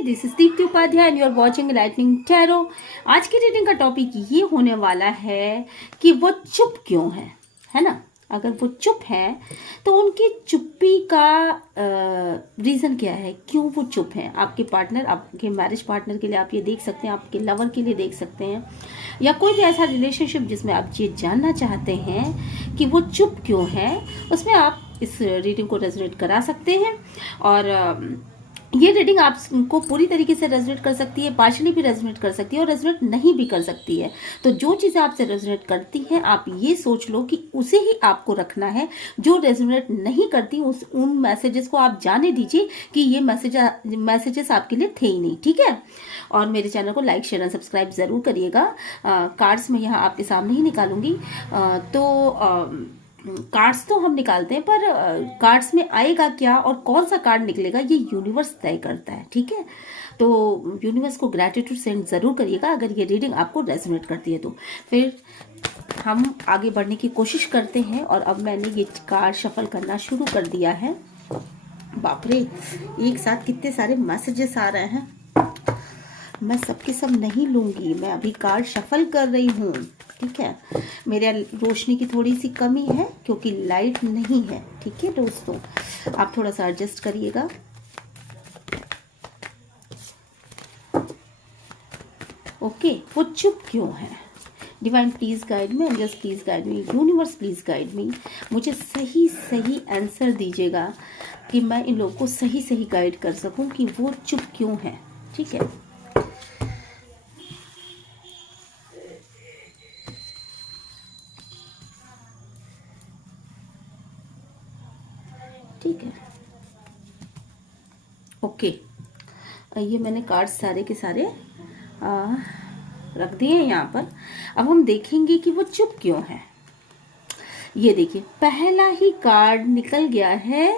This is Deepti Upadhyay and you are watching Lightning Tarot. आज की reading का टॉपिक ये होने वाला है कि वो चुप क्यों है ना। अगर वो चुप है तो उनकी चुप्पी का रीज़न क्या है, क्यों वो चुप है। आपके पार्टनर, आपके मैरिज पार्टनर के लिए आप ये देख सकते हैं, आपके लवर के लिए देख सकते हैं, या कोई भी ऐसा रिलेशनशिप जिसमें आप ये जानना चाहते हैं कि वो चुप क्यों है, उसमें आप इस रीडिंग को रेजोनेट करा सकते हैं। और ये रीडिंग आपको पूरी तरीके से रेजोनेट कर सकती है, पार्शली भी रेजोनेट कर सकती है और रेजोनेट नहीं भी कर सकती है। तो जो चीज़ें आपसे रेजोनेट करती हैं आप ये सोच लो कि उसे ही आपको रखना है। जो रेजोनेट नहीं करती उन मैसेजेस को आप जाने दीजिए कि ये मैसेजेस आपके लिए थे ही नहीं, ठीक है। और मेरे चैनल को लाइक शेयर एंड सब्सक्राइब ज़रूर करिएगा। कार्ड्स में यहाँ आपके सामने ही निकालूंगी। कार्ड्स तो हम निकालते हैं, पर कार्ड्स में आएगा क्या और कौन सा कार्ड निकलेगा ये यूनिवर्स तय करता है, ठीक है। तो यूनिवर्स को ग्रैटिट्यूड सेंड ज़रूर करिएगा अगर ये रीडिंग आपको रेजोनेट करती है। तो फिर हम आगे बढ़ने की कोशिश करते हैं। और अब मैंने ये कार्ड शफल करना शुरू कर दिया है। बाप रे, एक साथ कितने सारे मैसेजेस आ रहे हैं। मैं सबके सब नहीं लूँगी, मैं अभी कार्ड शफल कर रही हूँ, ठीक है। मेरे रोशनी की थोड़ी सी कमी है क्योंकि लाइट नहीं है, ठीक है दोस्तों। आप थोड़ा सा एडजस्ट करिएगा। ओके, वो चुप क्यों है। Divine please guide me, angels please guide me, universe please guide me. मुझे सही सही आंसर दीजिएगा कि मैं इन लोगों को सही सही गाइड कर सकूं कि वो चुप क्यों है, ठीक है। ठीक है, ओके। ये मैंने कार्ड सारे के सारे रख दिए हैं यहाँ पर। अब हम देखेंगे कि वो चुप क्यों है। ये देखिए, पहला ही कार्ड निकल गया है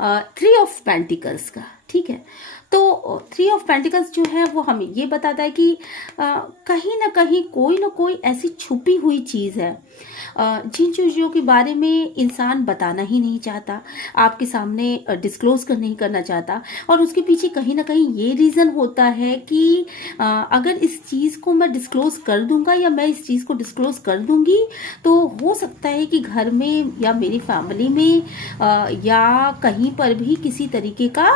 3 ऑफ पेंटिकल्स का, ठीक है। तो 3 ऑफ पेंटिकल्स जो है वो हमें ये बताता है कि कहीं ना कहीं कोई ना कोई ऐसी छुपी हुई चीज़ है जिन चीज़ों के बारे में इंसान बताना ही नहीं चाहता, आपके सामने डिस्क्लोज नहीं करना चाहता। और उसके पीछे कहीं ना कहीं ये रीज़न होता है कि अगर इस चीज़ को मैं डिस्क्लोज कर दूंगा या मैं इस चीज़ को डिस्क्लोज कर दूंगी तो हो सकता है कि घर में या मेरी फैमिली में या कहीं पर भी किसी तरीके का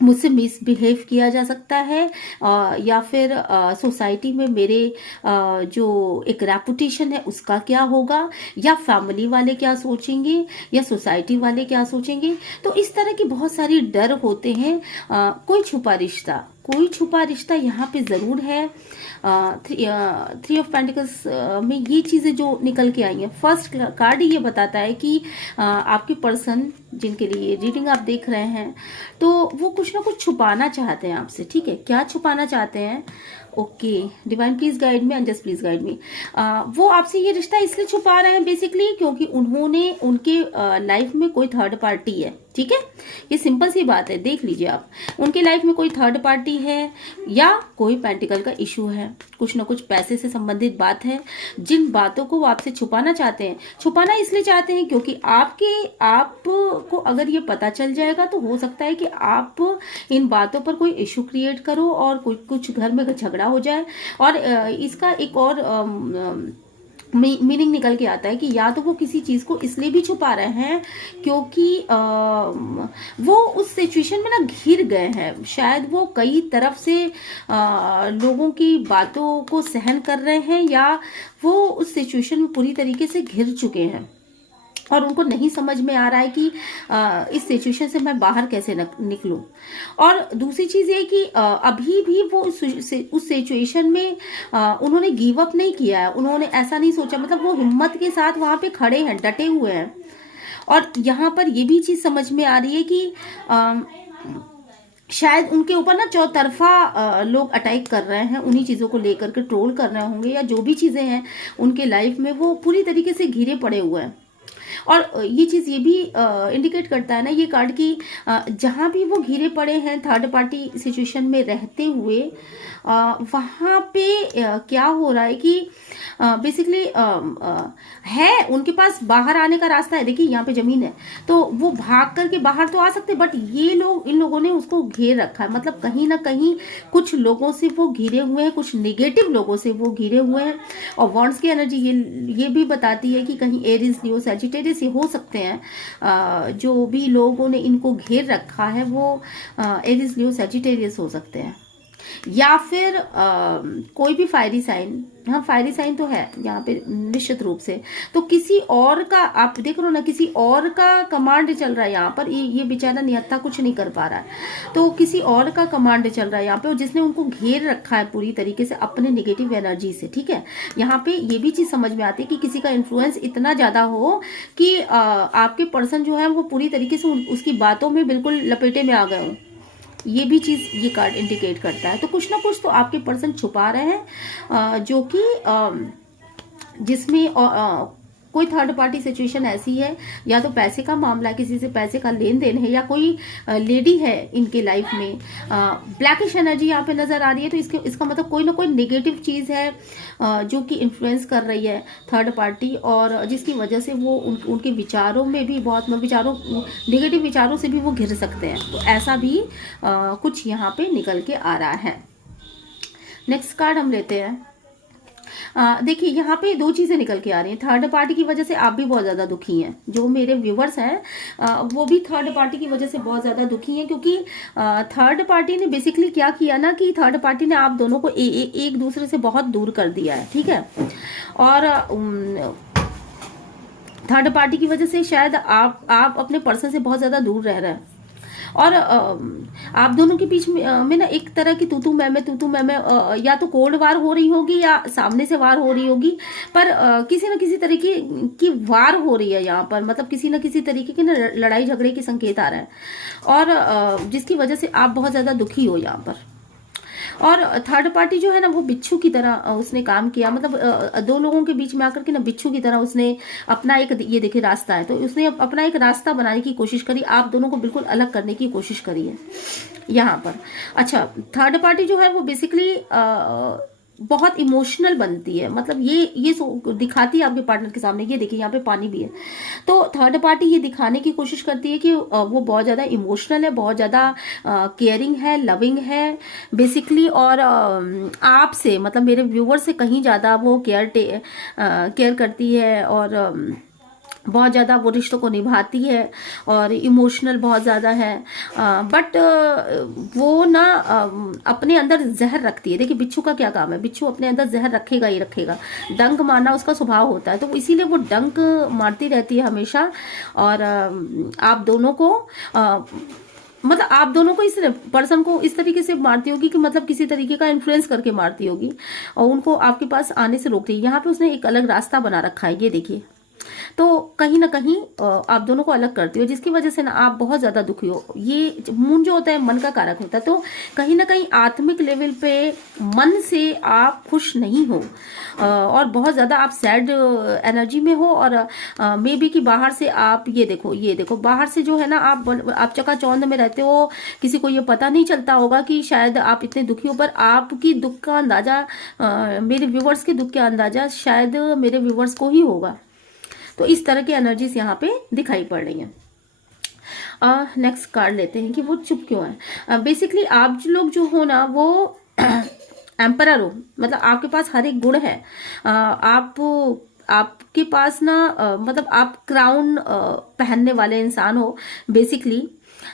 मुझसे मिसबिहेव किया जा सकता है, या फिर सोसाइटी में मेरे जो एक रेपुटेशन है उसका क्या होगा, या फैमिली वाले क्या सोचेंगे, या सोसाइटी वाले क्या सोचेंगे। तो इस तरह की बहुत सारी डर होते हैं। कोई छुपा रिश्ता यहाँ पे ज़रूर है। 3 ऑफ पेंटिकल्स में ये चीज़ें जो निकल के आई हैं, फर्स्ट कार्ड ये बताता है कि आपके पर्सन जिनके लिए ये रीडिंग आप देख रहे हैं तो वो कुछ ना कुछ छुपाना चाहते हैं आपसे, ठीक है। क्या छुपाना चाहते हैं, okay. Divine please guide me, angels please guide me. वो आपसे ये रिश्ता इसलिए छुपा रहे हैं बेसिकली क्योंकि उन्होंने उनके लाइफ में कोई थर्ड पार्टी है, ठीक है। ये सिंपल सी बात है, देख लीजिए आप। उनके लाइफ में कोई थर्ड पार्टी है या कोई पेंटिकल का इशू है, कुछ ना कुछ पैसे से संबंधित बात है। जिन बातों को वो आपसे छुपाना चाहते हैं, छुपाना इसलिए चाहते हैं क्योंकि आपको अगर ये पता चल जाएगा तो हो सकता है कि आप इन बातों पर कोई इशू क्रिएट करो और कुछ घर में झगड़ा हो जाए। और इसका एक और मीनिंग निकल के आता है कि या तो वो किसी चीज़ को इसलिए भी छुपा रहे हैं क्योंकि वो उस सिचुएशन में ना घिर गए हैं। शायद वो कई तरफ से लोगों की बातों को सहन कर रहे हैं, या वो उस सिचुएशन में पूरी तरीके से घिर चुके हैं और उनको नहीं समझ में आ रहा है कि इस सिचुएशन से मैं बाहर कैसे निकलूं। और दूसरी चीज़ ये कि अभी भी वो उस सिचुएशन में उन्होंने गिव अप नहीं किया है। उन्होंने ऐसा नहीं सोचा, मतलब वो हिम्मत के साथ वहां पे खड़े हैं, डटे हुए हैं। और यहाँ पर ये भी चीज़ समझ में आ रही है कि शायद उनके ऊपर ना चौतरफा लोग अटैक कर रहे हैं, उन्हीं चीज़ों को लेकर के ट्रोल कर रहे होंगे, या जो भी चीज़ें हैं उनके लाइफ में वो पूरी तरीके से घिरे पड़े हुए हैं। और ये चीज ये भी इंडिकेट करता है ना ये कार्ड की, जहां भी वो घिरे पड़े हैं थर्ड पार्टी सिचुएशन में रहते हुए, वहां पे क्या हो रहा है कि बेसिकली है उनके पास बाहर आने का रास्ता है। देखिए यहाँ पे जमीन है तो वो भाग करके बाहर तो आ सकते, बट ये लोग, इन लोगों ने उसको घेर रखा है। मतलब कहीं ना कहीं कुछ लोगों से वो घिरे हुए हैं, कुछ नेगेटिव लोगों से वो घिरे हुए हैं। और वॉन्ड्स की एनर्जी ये भी बताती है कि कहीं एरीज, लियो, सैजिटेरियस ये हो सकते हैं। जो भी लोगों ने इनको घेर रखा है वो एरीज, लियो, सैजिटेरियस हो सकते हैं, या फिर कोई भी फायरी साइन। हाँ, फायरी साइन तो है यहाँ पे निश्चित रूप से। तो किसी और का, आप देख रहे हो ना, किसी और का कमांड चल रहा है यहाँ पर। ये बेचारा निहत्था कुछ नहीं कर पा रहा है, तो किसी और का कमांड चल रहा है यहाँ पे, और जिसने उनको घेर रखा है पूरी तरीके से अपने नेगेटिव एनर्जी से। ठीक है, यहाँ पे ये भी चीज समझ में आती है कि किसी का इन्फ्लुएंस इतना ज्यादा हो कि आपके पर्सन जो है वो पूरी तरीके से उसकी बातों में बिल्कुल लपेटे में आ गए हो। ये भी चीज ये कार्ड इंडिकेट करता है। तो कुछ ना कुछ तो आपके पर्सन छुपा रहे हैं, जो कि जिसमें कोई थर्ड पार्टी सिचुएशन ऐसी है, या तो पैसे का मामला है, किसी से पैसे का लेन देन है, या कोई लेडी है इनके लाइफ में। ब्लैकिश एनर्जी यहाँ पे नजर आ रही है, तो इसका मतलब कोई ना कोई नेगेटिव चीज है जो कि इन्फ्लुएंस कर रही है थर्ड पार्टी, और जिसकी वजह से वो उनके विचारों में भी बहुत नेगेटिव विचारों से भी वो घिर सकते हैं। तो ऐसा भी कुछ यहाँ पे निकल के आ रहा है। नेक्स्ट कार्ड हम लेते हैं। देखिए यहाँ पे दो चीजें निकल के आ रही हैं। थर्ड पार्टी की वजह से आप भी बहुत ज्यादा दुखी हैं, जो मेरे व्यूवर्स हैं वो भी थर्ड पार्टी की वजह से बहुत ज्यादा दुखी हैं, क्योंकि थर्ड पार्टी ने बेसिकली क्या किया ना कि थर्ड पार्टी ने आप दोनों को एक दूसरे से बहुत दूर कर दिया है। ठीक है, और थर्ड पार्टी की वजह से शायद आप अपने पर्सन से बहुत ज्यादा दूर रह रहे हैं, और आप दोनों के बीच में ना एक तरह की तू तू मैं या तो कोल्ड वार हो रही होगी या सामने से वार हो रही होगी, पर किसी न किसी तरीके की वार हो रही है यहाँ पर। मतलब किसी न किसी तरीके की ना लड़ाई झगड़े के संकेत आ रहे हैं, और जिसकी वजह से आप बहुत ज्यादा दुखी हो यहाँ पर। और थर्ड पार्टी जो है ना वो बिच्छू की तरह उसने काम किया। मतलब दो लोगों के बीच में आकर के ना बिच्छू की तरह उसने अपना एक, ये देखिए रास्ता है, तो उसने अपना एक रास्ता बनाने की कोशिश करी, आप दोनों को बिल्कुल अलग करने की कोशिश करी है यहाँ पर। अच्छा, थर्ड पार्टी जो है वो बेसिकली बहुत इमोशनल बनती है। मतलब ये दिखाती है आपके पार्टनर के सामने। ये देखिए यहाँ पे पानी भी है, तो थर्ड पार्टी ये दिखाने की कोशिश करती है कि वो बहुत ज्यादा इमोशनल है, बहुत ज्यादा केयरिंग है, लविंग है बेसिकली, और आपसे, मतलब मेरे व्यूवर से कहीं ज्यादा वो केयर करती है, और बहुत ज़्यादा वो रिश्तों को निभाती है, और इमोशनल बहुत ज़्यादा है। बट वो ना अपने अंदर जहर रखती है। देखिए बिच्छू का क्या काम है, बिच्छू अपने अंदर जहर रखेगा ही रखेगा, डंक मारना उसका स्वभाव होता है, तो इसीलिए वो डंक मारती रहती है हमेशा। और आप दोनों को मतलब आप दोनों को, इस पर्सन को इस तरीके से मारती होगी कि मतलब किसी तरीके का इन्फ्लुएंस करके मारती होगी, और उनको आपके पास आने से रोकती है। यहाँ पे उसने एक अलग रास्ता बना रखा है, ये देखिए। तो कहीं ना कहीं आप दोनों को अलग करती हो, जिसकी वजह से ना आप बहुत ज्यादा दुखी हो। ये मून जो होता है मन का कारक होता है, तो कहीं ना कहीं आत्मिक लेवल पे मन से आप खुश नहीं हो, और बहुत ज्यादा आप सैड एनर्जी में हो। और मे बी कि बाहर से आप ये देखो बाहर से जो है ना आप चकाचौंध में रहते हो, किसी को ये पता नहीं चलता होगा कि शायद आप इतने दुखी हो, पर आपकी दुख का अंदाजा, मेरे व्यूवर्स के दुख का अंदाजा शायद मेरे व्यूवर्स को ही होगा। तो इस तरह की एनर्जीज यहाँ पे दिखाई पड़ रही हैं। नेक्स्ट कार्ड लेते हैं कि वो चुप क्यों है। बेसिकली आप लोग जो हो ना वो एम्परर हो, मतलब आपके पास हर एक गुण है। आपके पास ना मतलब आप क्राउन पहनने वाले इंसान हो। बेसिकली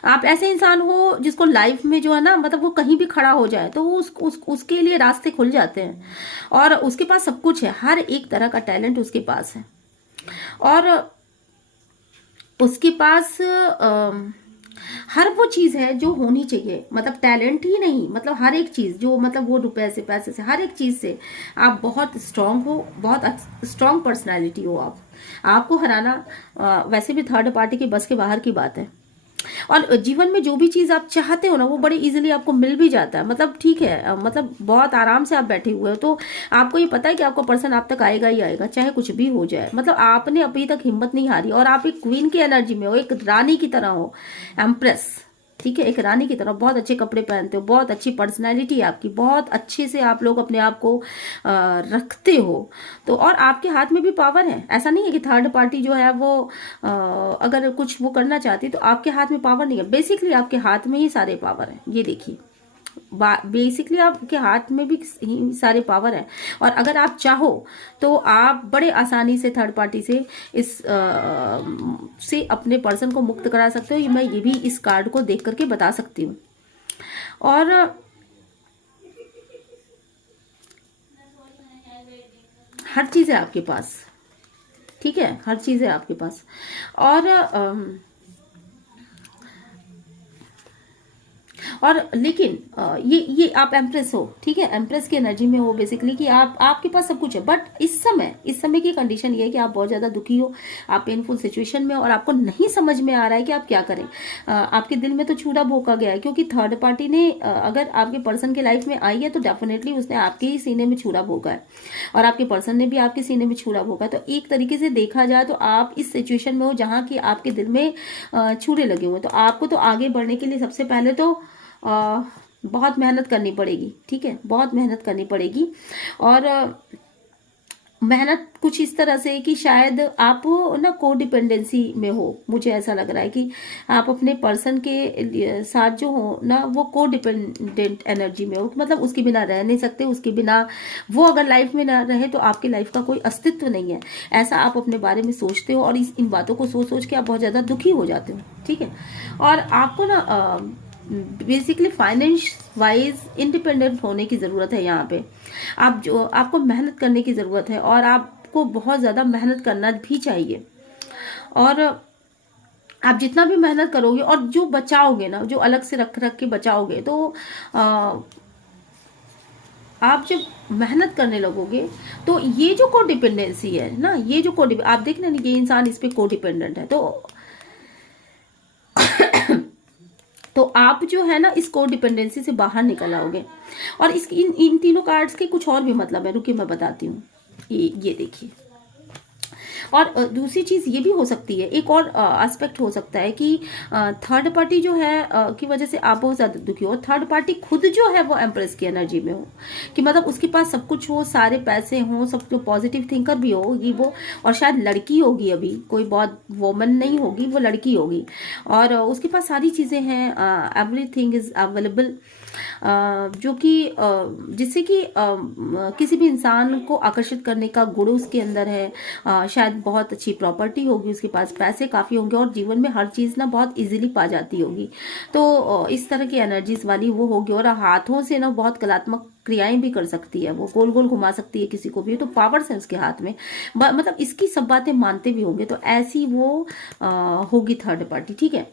आप ऐसे इंसान हो जिसको लाइफ में जो है ना, मतलब वो कहीं भी खड़ा हो जाए तो वो उसके लिए रास्ते खुल जाते हैं, और उसके पास सब कुछ है, हर एक तरह का टैलेंट उसके पास है, और उसके पास हर वो चीज है जो होनी चाहिए। मतलब टैलेंट ही नहीं, मतलब हर एक चीज जो, मतलब वो रुपए से, पैसे से, हर एक चीज से आप बहुत स्ट्रांग हो, बहुत स्ट्रांग पर्सनालिटी हो। आपको हराना वैसे भी थर्ड पार्टी के बस के बाहर की बात है। और जीवन में जो भी चीज आप चाहते हो ना वो बड़े इजीली आपको मिल भी जाता है। मतलब ठीक है, मतलब बहुत आराम से आप बैठे हुए हो, तो आपको ये पता है कि आपका पर्सन आप तक आएगा ही आएगा, चाहे कुछ भी हो जाए। मतलब आपने अभी तक हिम्मत नहीं हारी, और आप एक क्वीन की एनर्जी में हो, एक रानी की तरह हो, एम्प्रेस, ठीक है, एक रानी की तरह। बहुत अच्छे कपड़े पहनते हो, बहुत अच्छी पर्सनैलिटी है आपकी, बहुत अच्छे से आप लोग अपने आप को रखते हो। तो और आपके हाथ में भी पावर है, ऐसा नहीं है कि थर्ड पार्टी जो है वो अगर कुछ वो करना चाहती तो आपके हाथ में पावर नहीं है। बेसिकली आपके हाथ में ही सारे पावर है, ये देखिए, बेसिकली आपके हाथ में भी सारे पावर है। और अगर आप चाहो तो आप बड़े आसानी से थर्ड पार्टी से से अपने पर्सन को मुक्त करा सकते हो। मैं ये भी इस कार्ड को देख करके बता सकती हूँ। और हर चीज है आपके पास, ठीक है, हर चीज है आपके पास। और लेकिन ये आप एम्प्रेस हो, ठीक है, एम्प्रेस की एनर्जी में हो बेसिकली, कि आपके पास सब कुछ है। बट इस समय की कंडीशन ये है कि आप बहुत ज्यादा दुखी हो, आप पेनफुल सिचुएशन में, और आपको नहीं समझ में आ रहा है कि आप क्या करें। आपके दिल में तो छूरा भोंका गया है, क्योंकि थर्ड पार्टी ने अगर आपके पर्सन के लाइफ में आई है तो डेफिनेटली उसने आपके ही सीने में छूरा भोंका है, और आपके पर्सन ने भी आपके सीने में छूरा भोंका। तो एक तरीके से देखा जाए तो आप इस सिचुएशन में हो जहां की आपके दिल में छुरे लगे हुए। तो आपको तो आगे बढ़ने के लिए सबसे पहले तो बहुत मेहनत करनी पड़ेगी, ठीक है, बहुत मेहनत करनी पड़ेगी। और मेहनत कुछ इस तरह से कि शायद आप ना को डिपेंडेंसी में हो। मुझे ऐसा लग रहा है कि आप अपने पर्सन के साथ जो हो ना वो को डिपेंडेंट एनर्जी में हो, मतलब उसके बिना रह नहीं सकते, उसके बिना वो अगर लाइफ में ना रहे तो आपकी लाइफ का कोई अस्तित्व नहीं है, ऐसा आप अपने बारे में सोचते हो। और इन बातों को सोच सोच के आप बहुत ज्यादा दुखी हो जाते हो, ठीक है। और आपको ना बेसिकली फाइनेंस वाइज इंडिपेंडेंट होने की जरूरत है यहाँ पे। आपको मेहनत करने की जरूरत है, और आपको बहुत ज्यादा मेहनत करना भी चाहिए। और आप जितना भी मेहनत करोगे और जो बचाओगे ना, जो अलग से रख रख के बचाओगे, तो आप जब मेहनत करने लगोगे तो ये जो कोडिपेंडेंसी है ना, ये जो आप देख रहे हैं ये इंसान इस पे कोडिपेंडेंट है, तो आप जो है ना इस को डिपेंडेंसी से बाहर निकल आओगे। और इसकी इन तीनों कार्ड्स के कुछ और भी मतलब है, रुकिए मैं बताती हूँ। ये देखिए। और दूसरी चीज ये भी हो सकती है, एक और एस्पेक्ट हो सकता है कि थर्ड पार्टी जो है की वजह से आप बहुत ज्यादा दुखी हो। थर्ड पार्टी खुद जो है वो एम्प्रेस की एनर्जी में हो, कि मतलब उसके पास सब कुछ हो, सारे पैसे हो, सब लोग पॉजिटिव थिंकर भी होगी वो, और शायद लड़की होगी, अभी कोई बहुत वोमन नहीं होगी, वो लड़की होगी, और उसके पास सारी चीजें हैं, एवरीथिंग इज अवेलेबल, जो कि जिससे कि किसी भी इंसान को आकर्षित करने का गुण उसके अंदर है। शायद बहुत अच्छी प्रॉपर्टी होगी उसके पास, पैसे काफी होंगे, और जीवन में हर चीज ना बहुत इजीली पा जाती होगी। तो इस तरह की एनर्जीज वाली वो होगी, और हाथों से ना बहुत कलात्मक क्रियाएं भी कर सकती है, वो गोल गोल घुमा सकती है किसी को भी, तो पावर्स है उसके हाथ में। मतलब इसकी सब बातें मानते भी होंगे, तो ऐसी वो होगी थर्ड पार्टी, ठीक है।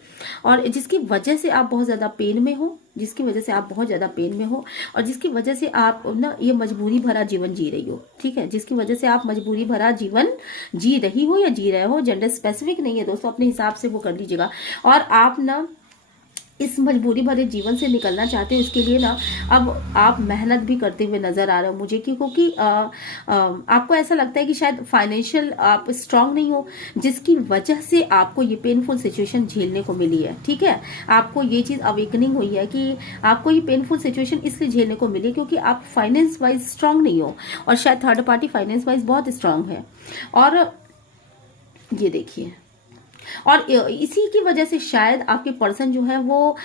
और जिसकी वजह से आप बहुत ज्यादा पेन में हो, जिसकी वजह से आप बहुत ज्यादा पेन में हो, और जिसकी वजह से आप ना ये मजबूरी भरा जीवन जी रही हो, ठीक है, जिसकी वजह से आप मजबूरी भरा जीवन जी रही हो या जी रहे हो, जेंडर स्पेसिफिक नहीं है दोस्तों, अपने हिसाब से वो कर लीजिएगा। और आप ना इस मजबूरी भरे जीवन से निकलना चाहते हो, इसके लिए ना अब आप मेहनत भी करते हुए नजर आ रहे हो मुझे, क्योंकि आपको ऐसा लगता है कि शायद फाइनेंशियल आप स्ट्रांग नहीं हो, जिसकी वजह से आपको ये पेनफुल सिचुएशन झेलने को मिली है, ठीक है। आपको ये चीज अवेकनिंग हुई है कि आपको ये पेनफुल सिचुएशन इसलिए झेलने को मिली क्योंकि आप फाइनेंस वाइज स्ट्रांग नहीं हो, और शायद थर्ड पार्टी फाइनेंस वाइज बहुत स्ट्रांग है। और ये देखिए, और इसी की वजह से शायद आपके पर्सन जो है वो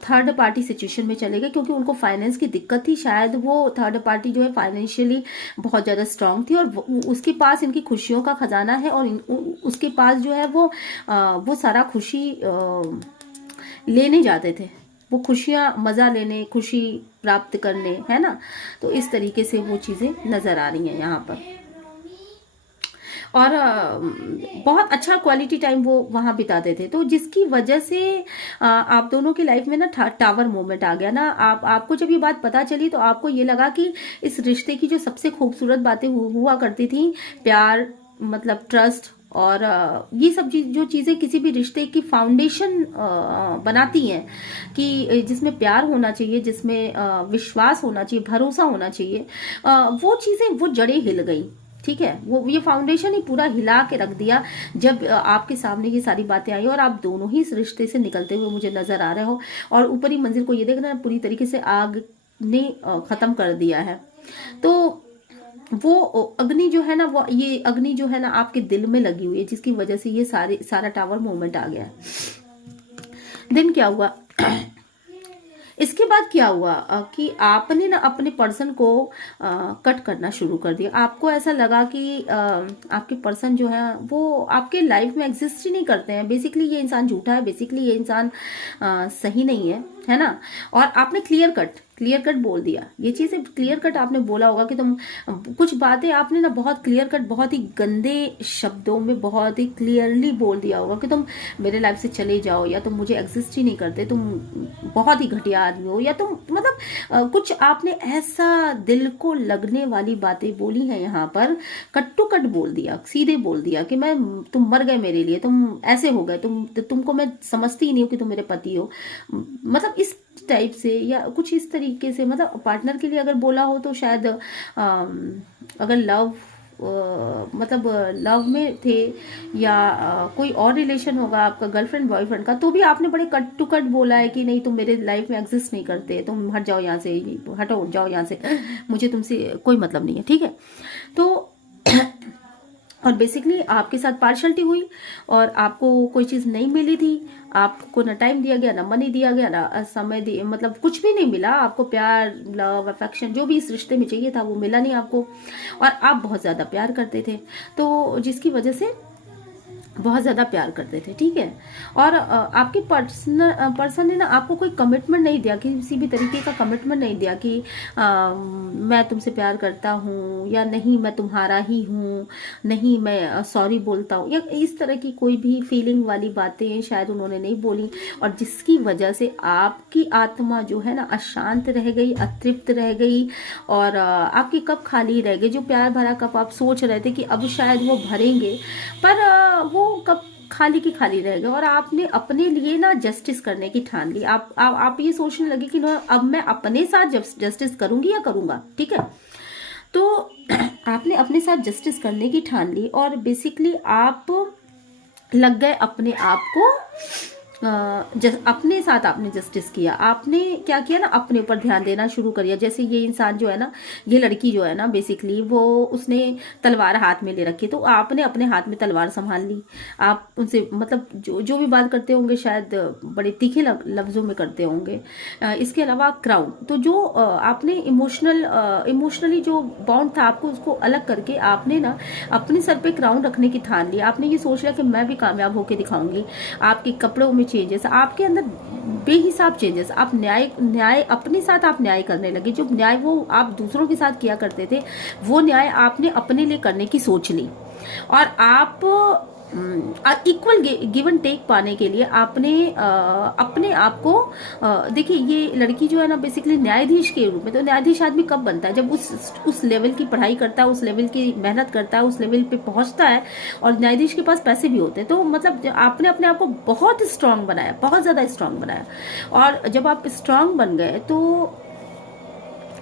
थर्ड पार्टी सिचुएशन में चले गए, क्योंकि उनको फाइनेंस की दिक्कत थी। शायद वो थर्ड पार्टी जो है फाइनेंशियली बहुत ज्यादा स्ट्रांग थी, और उसके पास इनकी खुशियों का खजाना है, और उसके पास जो है वो सारा खुशी लेने जाते थे, वो खुशियां मजा लेने, खुशी प्राप्त करने, है ना। तो इस तरीके से वो चीजें नजर आ रही हैं यहाँ पर। और बहुत अच्छा क्वालिटी टाइम वो वहां बिताते थे, तो जिसकी वजह से आप दोनों की लाइफ में ना टावर मोमेंट आ गया ना। आपको जब ये बात पता चली तो आपको ये लगा कि इस रिश्ते की जो सबसे खूबसूरत बातें हुआ करती थी, प्यार, मतलब ट्रस्ट और ये सब जो चीज़ें किसी भी रिश्ते की फाउंडेशन बनाती हैं, कि जिसमें प्यार होना चाहिए, जिसमें विश्वास होना चाहिए, भरोसा होना चाहिए, वो चीज़ें, वो जड़ें हिल गई। ठीक है, वो ये फाउंडेशन ही पूरा हिला के रख दिया जब आपके सामने ये सारी बातें आई और आप दोनों ही इस रिश्ते से निकलते हुए मुझे नजर आ रहे हो। और ऊपरी मंजिल को ये देखना, पूरी तरीके से आग ने खत्म कर दिया है। तो वो अग्नि जो है ना, वो ये अग्नि जो है ना आपके दिल में लगी हुई है, जिसकी वजह से ये सारा टावर मूवमेंट आ गया है। देन क्या हुआ, इसके बाद क्या हुआ कि आपने ना अपने पर्सन को कट करना शुरू कर दिया। आपको ऐसा लगा कि आपके पर्सन जो है वो आपके लाइफ में एग्जिस्ट ही नहीं करते हैं। बेसिकली ये इंसान झूठा है, बेसिकली ये इंसान सही नहीं है ना। और आपने क्लियर कट बोल दिया। ये चीजें क्लियर कट आपने बोला होगा कि तुम, कुछ बातें आपने ना बहुत क्लियर कट, बहुत ही गंदे शब्दों में बहुत ही क्लियरली बोल दिया होगा कि तुम मेरे लाइफ से चले जाओ, या तुम मुझे एग्जिस्ट ही नहीं करते, तुम बहुत ही घटिया आदमी हो, या तुम मतलब कुछ आपने ऐसा दिल को लगने वाली बातें बोली हैं यहाँ पर। कट टू कट बोल दिया, सीधे बोल दिया कि तुम मर गए मेरे लिए, तुम ऐसे हो गए, तुमको मैं समझती ही नहीं हूँ कि तुम मेरे पति हो। मतलब इस टाइप से या कुछ इस तरीके से, मतलब पार्टनर के लिए अगर बोला हो तो शायद अगर मतलब लव में थे या कोई और रिलेशन होगा आपका गर्लफ्रेंड बॉयफ्रेंड का, तो भी आपने बड़े कट टू कट बोला है कि नहीं, तुम मेरे लाइफ में एग्जिस्ट नहीं करते, तुम हट जाओ यहाँ से, हटो जाओ यहाँ से, मुझे तुमसे कोई मतलब नहीं है। ठीक है, तो और बेसिकली आपके साथ पार्शलिटी हुई और आपको कोई चीज़ नहीं मिली थी। आपको ना टाइम दिया गया, ना मनी दिया गया, ना समय दिया, मतलब कुछ भी नहीं मिला आपको। प्यार, लव, अफेक्शन जो भी इस रिश्ते में चाहिए था वो मिला नहीं आपको। और आप बहुत ज़्यादा प्यार करते थे, तो जिसकी वजह से बहुत ज़्यादा प्यार करते थे। ठीक है, और आपके पर्सन ने ना आपको कोई कमिटमेंट नहीं दिया, किसी भी तरीके का कमिटमेंट नहीं दिया कि मैं तुमसे प्यार करता हूँ, या नहीं मैं तुम्हारा ही हूँ, नहीं मैं सॉरी बोलता हूँ, या इस तरह की कोई भी फीलिंग वाली बातें शायद उन्होंने नहीं बोली। और जिसकी वजह से आपकी आत्मा जो है ना अशांत रह गई, अतृप्त रह गई, और आपकी कप खाली रह गई। जो प्यार भरा कप आप सोच रहे थे कि अब शायद वो भरेंगे, पर वो कब खाली की खाली रह गए। और आपने अपने लिए ना जस्टिस करने की ठान ली। आप ये सोचने लगे कि अब मैं अपने साथ जस्टिस करूंगी या करूंगा। ठीक है, तो आपने अपने साथ जस्टिस करने की ठान ली और बेसिकली आप लग गए अपने आप को अपने साथ आपने जस्टिस किया। आपने क्या किया ना, अपने ऊपर ध्यान देना शुरू करिए। जैसे ये इंसान जो है ना, ये लड़की जो है ना, बेसिकली वो उसने तलवार हाथ में ले रखी, तो आपने अपने हाथ में तलवार संभाल ली। आप उनसे मतलब जो भी बात करते होंगे शायद बड़े तीखे लफ्जों में करते होंगे। इसके अलावा क्राउन, तो जो आपने इमोशनली जो बॉन्ड था आपको, उसको अलग करके आपने ना अपने सर पे क्राउन रखने की ठान ली। आपने ये सोच लिया कि मैं भी कामयाब होकर दिखाऊंगी। आपके कपड़ों में चेंजेस, आपके अंदर बेहिसाब चेंजेस, आप न्याय अपने साथ आप न्याय करने लगे। जो न्याय वो आप दूसरों के साथ किया करते थे, वो न्याय आपने अपने लिए करने की सोच ली। और आप इक्वल गिव एंड टेक पाने के लिए आपने अपने आप को देखिए, ये लड़की जो है ना बेसिकली न्यायाधीश के रूप में, तो न्यायाधीश आदमी कब बनता है, जब उस लेवल की पढ़ाई करता है, उस लेवल की मेहनत करता है, उस लेवल पे पहुंचता है, और न्यायाधीश के पास पैसे भी होते हैं। तो मतलब आपने अपने आप को बहुत स्ट्रांग बनाया, बहुत ज्यादा स्ट्रांग बनाया। और जब आप स्ट्रांग बन गए, तो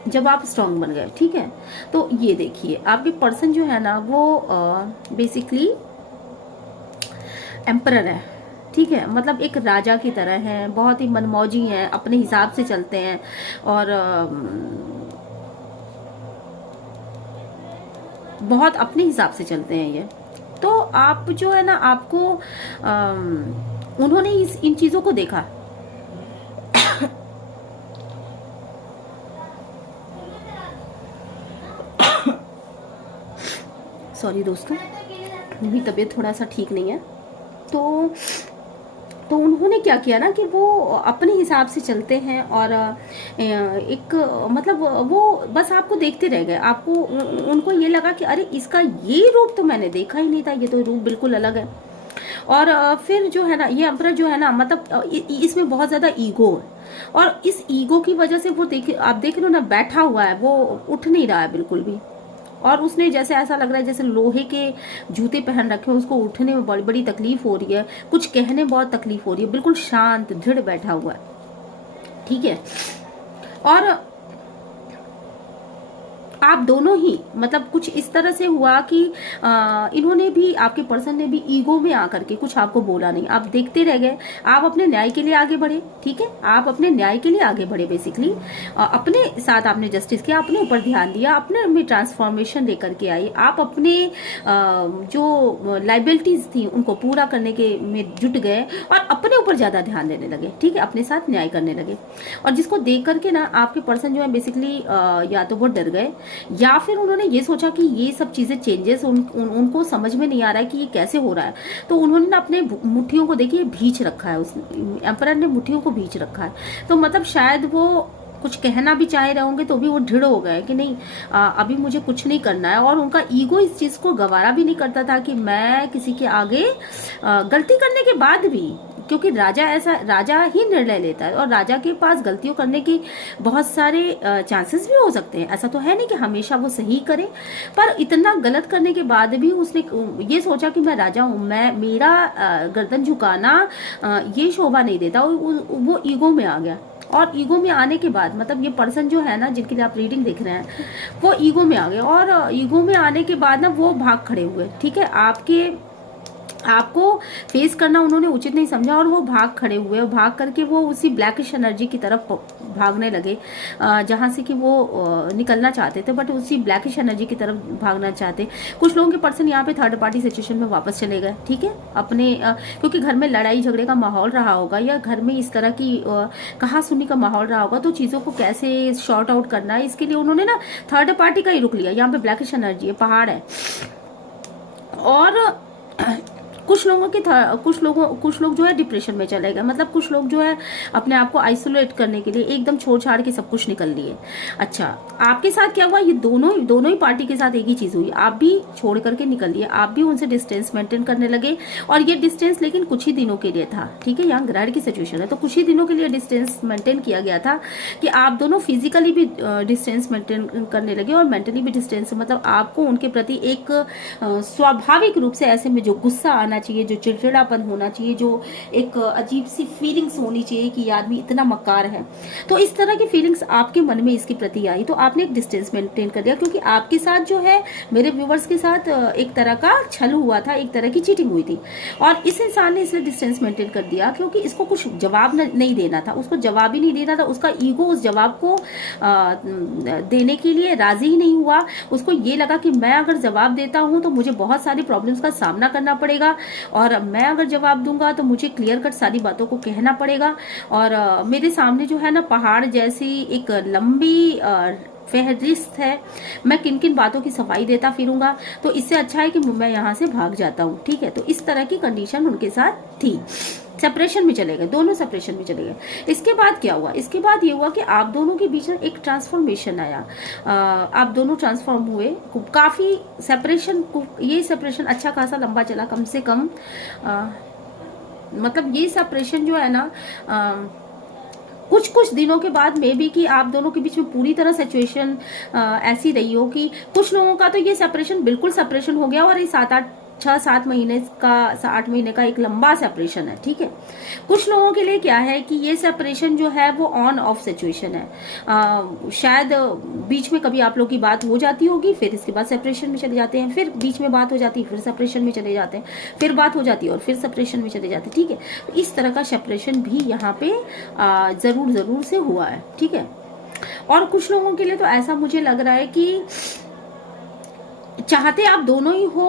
जब आप स्ट्रांग बन गए, ठीक है, तो ये देखिए आपके पर्सन जो है ना वो बेसिकली एम्परर है। ठीक है, मतलब एक राजा की तरह है, बहुत ही मनमौजी हैं, अपने हिसाब से चलते हैं, और बहुत अपने हिसाब से चलते हैं ये। तो आप जो है ना, आपको उन्होंने इन चीजों को देखा। सॉरी दोस्तों, मेरी तबीयत थोड़ा सा ठीक नहीं है। तो उन्होंने क्या किया ना कि वो अपने हिसाब से चलते हैं, और एक मतलब वो बस आपको देखते रह गए। आपको उनको ये लगा कि अरे इसका ये रूप तो मैंने देखा ही नहीं था, ये तो रूप बिल्कुल अलग है। और फिर जो है ना, ये एम्परर जो है ना, मतलब इसमें बहुत ज्यादा ईगो है, और इस ईगो की वजह से वो आप देख रहे हो ना, बैठा हुआ है, वो उठ नहीं रहा है बिल्कुल भी। और उसने जैसे ऐसा लग रहा है जैसे लोहे के जूते पहन रखे हो, उसको उठने में बड़ी बड़ी तकलीफ हो रही है, कुछ कहने में बहुत तकलीफ हो रही है, बिल्कुल शांत दृढ़ बैठा हुआ है, ठीक है। और आप दोनों ही मतलब कुछ इस तरह से हुआ कि इन्होंने भी, आपके पर्सन ने भी ईगो में आकर के कुछ आपको बोला नहीं, आप देखते रह गए, आप अपने न्याय के लिए आगे बढ़े, ठीक है, आप अपने न्याय के लिए आगे बढ़े, बेसिकली अपने साथ आपने जस्टिस किया, अपने ऊपर ध्यान दिया, अपने में ट्रांसफॉर्मेशन लेकर के आई, आप अपने जो लाइबिलिटीज थी उनको पूरा करने के में जुट गए और अपने ऊपर ज्यादा ध्यान देने लगे, ठीक है, अपने साथ न्याय करने लगे। और जिसको देख करके ना आपके पर्सन जो है बेसिकली या तो वो डर गए या फिर उन्होंने ये सोचा कि ये सब चीजें चेंजेस उनको समझ में नहीं आ रहा है कि ये कैसे हो रहा है, तो उन्होंने ना अपने मुट्ठियों को देखिए भींच रखा है, उस एम्परर ने मुट्ठियों को भींच रखा है। तो मतलब शायद वो कुछ कहना भी चाह रहे होंगे तो भी वो ढिढ़ हो गए कि नहीं, अभी मुझे कुछ नहीं करना है। और उनका ईगो इस चीज को गवारा भी नहीं करता था कि मैं किसी के आगे गलती करने के बाद भी, क्योंकि राजा ही निर्णय लेता है और राजा के पास गलतियों करने की बहुत सारे चांसेस भी हो सकते हैं, ऐसा तो है नहीं कि हमेशा वो सही करे, पर इतना गलत करने के बाद भी उसने ये सोचा कि मैं राजा हूं, मैं मेरा गर्दन झुकाना ये शोभा नहीं देता, वो ईगो में आ गया। और ईगो में आने के बाद मतलब ये पर्सन जो है ना जिनके लिए आप रीडिंग देख रहे हैं वो ईगो में आ गए, और ईगो में आने के बाद ना वो भाग खड़े हुए, ठीक है, आपको फेस करना उन्होंने उचित नहीं समझा और वो भाग खड़े हुए, और भाग करके वो उसी ब्लैकिश एनर्जी की तरफ भागने लगे जहां से कि वो निकलना चाहते थे, बट उसी ब्लैकिश एनर्जी की तरफ भागना चाहते। कुछ लोगों के पर्सन यहाँ पे थर्ड पार्टी सिचुएशन में वापस चले गए, ठीक है, अपने क्योंकि घर में लड़ाई झगड़े का माहौल रहा होगा या घर में इस तरह की कहा सुनी का माहौल रहा होगा, तो चीजों को कैसे शॉर्ट आउट करना है इसके लिए उन्होंने ना थर्ड पार्टी का ही रुख लिया। यहाँ पे ब्लैकिश एनर्जी है, पहाड़ है, और कुछ लोग जो है डिप्रेशन में चले गए, मतलब कुछ लोग जो है अपने आप को आइसोलेट करने के लिए एकदम छोड़ छाड़ के सब कुछ निकल लिए। अच्छा, आपके साथ क्या हुआ, ये दोनों ही पार्टी के साथ एक ही चीज हुई, आप भी छोड़ करके निकल लिए, आप भी उनसे डिस्टेंस मेंटेन करने लगे, और ये डिस्टेंस लेकिन कुछ ही दिनों के लिए था, ठीक है, यहाँ ग्रहण की सिचुएशन है तो कुछ ही दिनों के लिए डिस्टेंस मेंटेन किया गया था कि आप दोनों फिजिकली भी डिस्टेंस मेंटेन करने लगे और मेंटली भी डिस्टेंस, मतलब आपको उनके प्रति एक स्वाभाविक रूप से ऐसे में जो गुस्सा आना चाहिए, जो चिड़चिड़ापन होना चाहिए, जो एक अजीब सी फीलिंग्स होनी चाहिए कि आदमी इतना मक्कार है, तो इस तरह की फीलिंग्स आपके मन में इसके प्रति आई, तो आपने एक डिस्टेंस मेंटेन कर लिया, क्योंकि आपके साथ जो है मेरे व्यूवर्स के साथ एक तरह का छल हुआ था, एक तरह की चीटिंग हुई थी, और इस इंसान ने इसलिए डिस्टेंस मेंटेन कर दिया क्योंकि इसको कुछ जवाब नहीं देना था, उसको जवाब ही नहीं देना था, उसका ईगो उस जवाब को देने के लिए राजी ही नहीं हुआ। उसको ये लगा कि मैं अगर जवाब देता हूं तो मुझे बहुत सारी प्रॉब्लम्स का सामना करना पड़ेगा, और मैं अगर जवाब दूंगा तो मुझे क्लियर कट सारी बातों को कहना पड़ेगा, और मेरे सामने जो है ना पहाड़ जैसी एक लंबी फहरिस्त है, मैं किन किन बातों की सफाई देता फिरूंगा, तो इससे अच्छा है कि मैं यहाँ से भाग जाता हूँ, ठीक है। तो इस तरह की कंडीशन उनके साथ थी, सेपरेशन में चले गए, दोनों सेपरेशन में चले गए। इसके बाद क्या हुआ, इसके बाद ये हुआ कि आप दोनों के बीच में एक ट्रांसफॉर्मेशन आया, आप दोनों ट्रांसफॉर्म हुए, काफी सेपरेशन, ये सेपरेशन अच्छा खासा लंबा चला, कम से कम मतलब ये सेपरेशन जो है ना कुछ दिनों के बाद में भी कि आप दोनों के बीच में पूरी तरह सिचुएशन ऐसी रही हो कि कुछ लोगों का तो ये सेपरेशन बिल्कुल सेपरेशन हो गया, और ये 6-7 महीने का 8 महीने का एक लंबा सेपरेशन है, ठीक है। कुछ लोगों के लिए क्या है कि ये सेपरेशन जो है वो ऑन ऑफ सिचुएशन है, शायद बीच में कभी आप लोग की बात हो जाती होगी, फिर इसके बाद सेपरेशन में चले जाते हैं, फिर बीच में बात हो जाती है, फिर सेपरेशन में चले जाते हैं, फिर बात हो जाती है और फिर सेपरेशन में चले जाते हैं, ठीक है। तो इस तरह का सेपरेशन भी यहाँ पे जरूर से हुआ है, ठीक है। और कुछ लोगों के लिए तो ऐसा मुझे लग रहा है कि चाहते आप दोनों ही हो,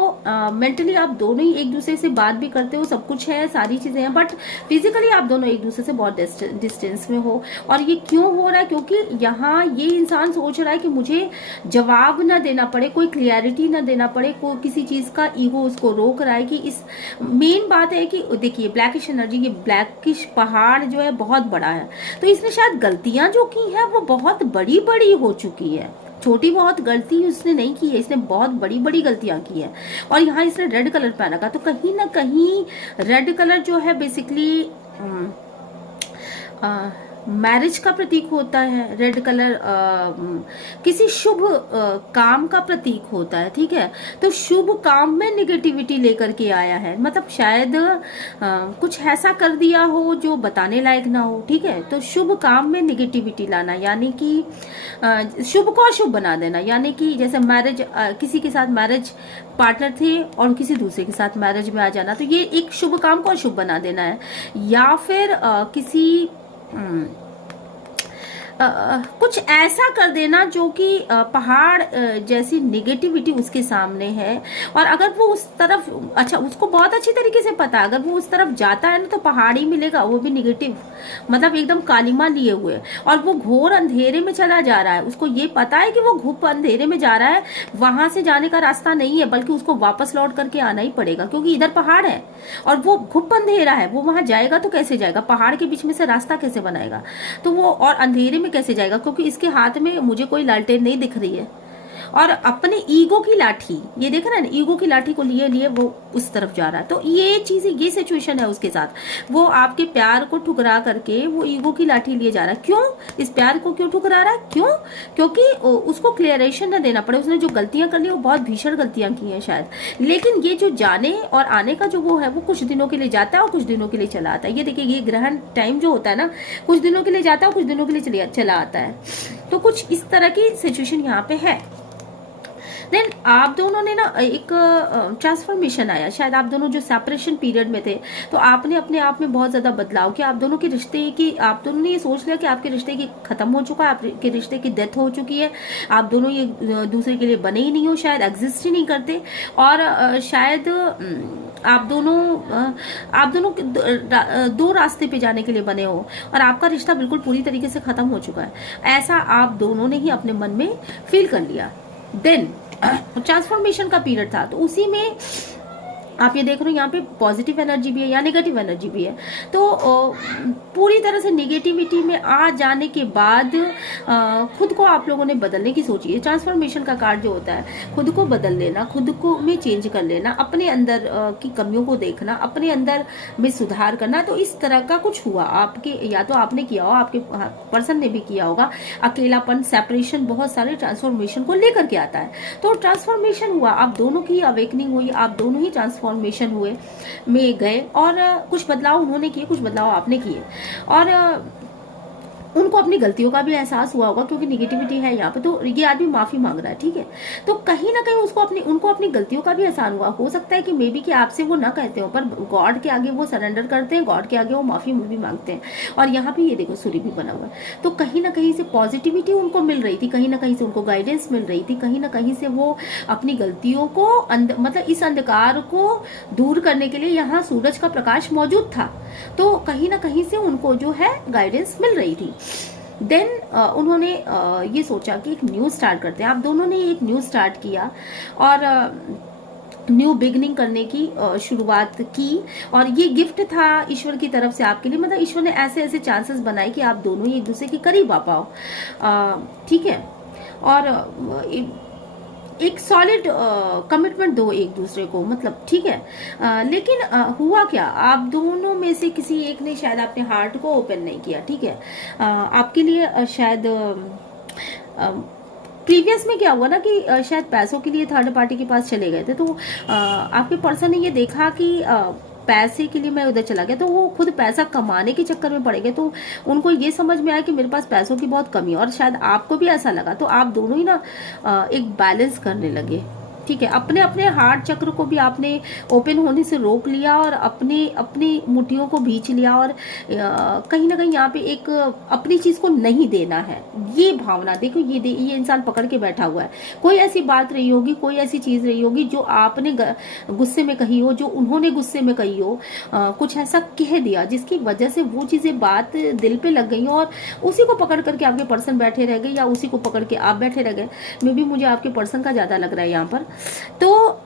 मेंटली आप दोनों ही एक दूसरे से बात भी करते हो, सब कुछ है, सारी चीजें हैं, बट फिजिकली आप दोनों एक दूसरे से बहुत डिस्टेंस में हो। और ये क्यों हो रहा है, क्योंकि यहाँ ये इंसान सोच रहा है कि मुझे जवाब ना देना पड़े, कोई क्लियरिटी ना देना पड़े, कोई किसी चीज का ईगो उसको रोक रहा है कि इस मेन बात है कि देखिए ब्लैकिश एनर्जी, ये ब्लैकिश पहाड़ जो है बहुत बड़ा है, तो इसने शायद गलतियां जो की है वो बहुत बड़ी बड़ी हो चुकी है, छोटी बहुत गलती उसने नहीं की है, इसने बहुत बड़ी बड़ी गलतियां की है। और यहाँ इसने रेड कलर पहना था, तो कहीं ना कहीं रेड कलर जो है बेसिकली मैरिज का प्रतीक होता है, रेड कलर किसी शुभ काम का प्रतीक होता है, ठीक है। तो शुभ काम में निगेटिविटी लेकर के आया है, मतलब शायद कुछ ऐसा कर दिया हो जो बताने लायक ना हो, ठीक है। तो शुभ काम में निगेटिविटी लाना, यानी कि शुभ को अशुभ बना देना, यानी कि जैसे मैरिज, किसी के साथ मैरिज पार्टनर थे और किसी दूसरे के साथ मैरिज में आ जाना, तो ये एक शुभ काम को अशुभ बना देना है। या फिर किसी कुछ ऐसा कर देना जो कि पहाड़ जैसी निगेटिविटी उसके सामने है, और अगर वो उस तरफ, अच्छा उसको बहुत अच्छी तरीके से पता है, अगर वो उस तरफ जाता है ना तो पहाड़ ही मिलेगा, वो भी निगेटिव, मतलब एकदम कालिमा लिए हुए, और वो घोर अंधेरे में चला जा रहा है। उसको ये पता है कि वो घुप अंधेरे में जा रहा है, वहां से जाने का रास्ता नहीं है, बल्कि उसको वापस लौट करके आना ही पड़ेगा, क्योंकि इधर पहाड़ है और वो घुप अंधेरा है। वो वहां जाएगा तो कैसे जाएगा, पहाड़ के बीच में से रास्ता कैसे बनाएगा, तो वो और अंधेरे में कैसे जाएगा, क्योंकि इसके हाथ में मुझे कोई लालटेन नहीं दिख रही है, और अपने ईगो की लाठी, ये देख रहा है ना, ईगो की लाठी को लिए लिए वो उस तरफ जा रहा है। तो ये चीजें, ये सिचुएशन है उसके साथ, वो आपके प्यार को ठुकरा करके वो ईगो की लाठी लिए जा रहा है। क्यों इस प्यार को क्यों ठुकरा रहा है, क्यों, क्योंकि उसको क्लियरेशन न देना पड़े। उसने जो गलतियां कर ली वो बहुत भीषण गलतियां की हैं शायद, लेकिन ये जो जाने और आने का जो वो है, वो कुछ दिनों के लिए जाता है और कुछ दिनों के लिए चला आता है। ये देखिए, ये ग्रहण टाइम जो होता है ना, कुछ दिनों के लिए जाता है और कुछ दिनों के लिए चला आता है। तो कुछ इस तरह की सिचुएशन यहाँ पे है। देन आप दोनों ने ना एक ट्रांसफॉर्मेशन आया, शायद आप दोनों जो सेपरेशन पीरियड में थे, तो आपने अपने आप में बहुत ज्यादा बदलाव किया। आप दोनों के रिश्ते की, आप दोनों ने ये सोच लिया कि आपके रिश्ते की खत्म हो चुका है, आपके रिश्ते की डेथ हो चुकी है, आप दोनों ये दूसरे के लिए बने ही नहीं हो, शायद एग्जिस्ट ही नहीं करते, और शायद आप दोनों दो रास्ते पे जाने के लिए बने हो, और आपका रिश्ता बिल्कुल पूरी तरीके से खत्म हो चुका है। ऐसा आप दोनों ने ही अपने मन में फील कर लिया। देन ट्रांसफॉर्मेशन का पीरियड था, तो उसी में आप ये देख रहे हो यहाँ पे पॉजिटिव एनर्जी भी है या नेगेटिव एनर्जी भी है। तो पूरी तरह से नेगेटिविटी में आ जाने के बाद खुद को आप लोगों ने बदलने की सोची है। ट्रांसफॉर्मेशन का कार्ड जो होता है, खुद को बदल लेना, खुद को में चेंज कर लेना, अपने अंदर की कमियों को देखना, अपने अंदर में सुधार करना। तो इस तरह का कुछ हुआ आपके, या तो आपने किया हो, आपके पर्सन ने भी किया होगा। अकेलापन, सेपरेशन, बहुत सारे ट्रांसफॉर्मेशन को लेकर के आता है। तो ट्रांसफॉर्मेशन हुआ, आप दोनों की अवेकनिंग हुई, आप दोनों ही ट्रांसफॉर्मेशन हुए में गए, और कुछ बदलाव उन्होंने किए, कुछ बदलाव आपने किए, और उनको अपनी गलतियों का भी एहसास हुआ होगा, क्योंकि निगेटिविटी है यहाँ पे। तो ये आदमी माफी मांग रहा है, ठीक है। तो कहीं ना कहीं उनको अपनी गलतियों का भी एहसास हुआ। हो सकता है कि मे बी कि आपसे वो ना कहते हो, पर गॉड के आगे वो सरेंडर करते हैं, गॉड के आगे वो माफी भी मांगते हैं। और यहाँ पे ये देखो सूर्य भी बना हुआ है, तो कहीं ना कहीं से पॉजिटिविटी उनको मिल रही थी, कहीं ना कहीं से उनको गाइडेंस मिल रही थी, कहीं ना कहीं से वो अपनी गलतियों को मतलब इस अंधकार को दूर करने के लिए यहाँ सूरज का प्रकाश मौजूद था। तो कहीं ना कहीं से उनको जो है गाइडेंस मिल रही थी। देन उन्होंने ये सोचा कि एक न्यू स्टार्ट करते हैं। आप दोनों ने एक न्यू स्टार्ट किया और न्यू बिगनिंग करने की शुरुआत की, और ये गिफ्ट था ईश्वर की तरफ से आपके लिए। मतलब ईश्वर ने ऐसे ऐसे चांसेस बनाए कि आप दोनों ही एक दूसरे के करीब आ पाओ, ठीक है। और एक सॉलिड कमिटमेंट दो एक दूसरे को, मतलब ठीक है। लेकिन हुआ क्या, आप दोनों में से किसी एक ने शायद अपने हार्ट को ओपन नहीं किया, ठीक है। आपके लिए शायद प्रीवियस में क्या हुआ ना कि शायद पैसों के लिए थर्ड पार्टी के पास चले गए थे। तो आपके पर्सन ने ये देखा कि पैसे के लिए मैं उधर चला गया, तो वो खुद पैसा कमाने के चक्कर में पड़ गए। तो उनको ये समझ में आया कि मेरे पास पैसों की बहुत कमी है, और शायद आपको भी ऐसा लगा। तो आप दोनों ही ना एक बैलेंस करने लगे, ठीक है। अपने अपने हार्ट चक्र को भी आपने ओपन होने से रोक लिया, और अपनी मुट्ठियों को भींच लिया, और कहीं ना कहीं यहाँ पे एक अपनी चीज को नहीं देना है, ये भावना देखो। ये इंसान पकड़ के बैठा हुआ है। कोई ऐसी बात रही होगी, कोई ऐसी चीज रही होगी जो आपने गुस्से में कही हो, जो उन्होंने गुस्से में कही हो, कुछ ऐसा कह दिया जिसकी वजह से वो चीजें बात दिल पे लग गई, और उसी को पकड़ करके आपके पर्सन बैठे रह गए, या उसी को पकड़ के आप बैठे रह गए। मे बी मुझे आपके पर्सन का ज्यादा लग रहा है यहाँ पर। तो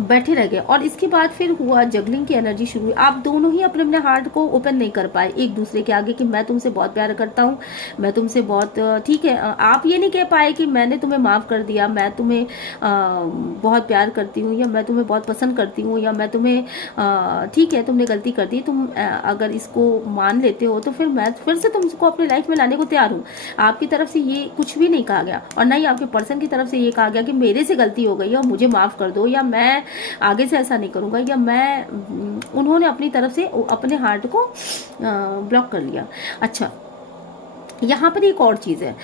बैठे रह गए। और इसके बाद फिर हुआ जगलिंग की एनर्जी शुरू हुई। आप दोनों ही अपने अपने हार्ट को ओपन नहीं कर पाए एक दूसरे के आगे कि मैं तुमसे बहुत प्यार करता हूँ, मैं तुमसे बहुत ठीक है। आप ये नहीं कह पाए कि मैंने तुम्हें माफ़ कर दिया, मैं तुम्हें बहुत प्यार करती हूँ, या मैं तुम्हें बहुत पसंद करती हूँ, या मैं तुम्हें ठीक है तुमने गलती कर दी, तुम अगर इसको मान लेते हो तो फिर मैं फिर से तुमको अपने लाइफ में लाने को तैयार हूँ। आपकी तरफ से ये कुछ भी नहीं कहा गया, और ना ही आपके पर्सन की तरफ से ये कहा गया कि मेरे से गलती हो गई और मुझे माफ़ कर दो, या मैं आगे से ऐसा नहीं करूंगा, या मैं उन्होंने अपनी तरफ से अपने हार्ट को ब्लॉक कर लिया। अच्छा, यहाँ पर एक और चीज़ है,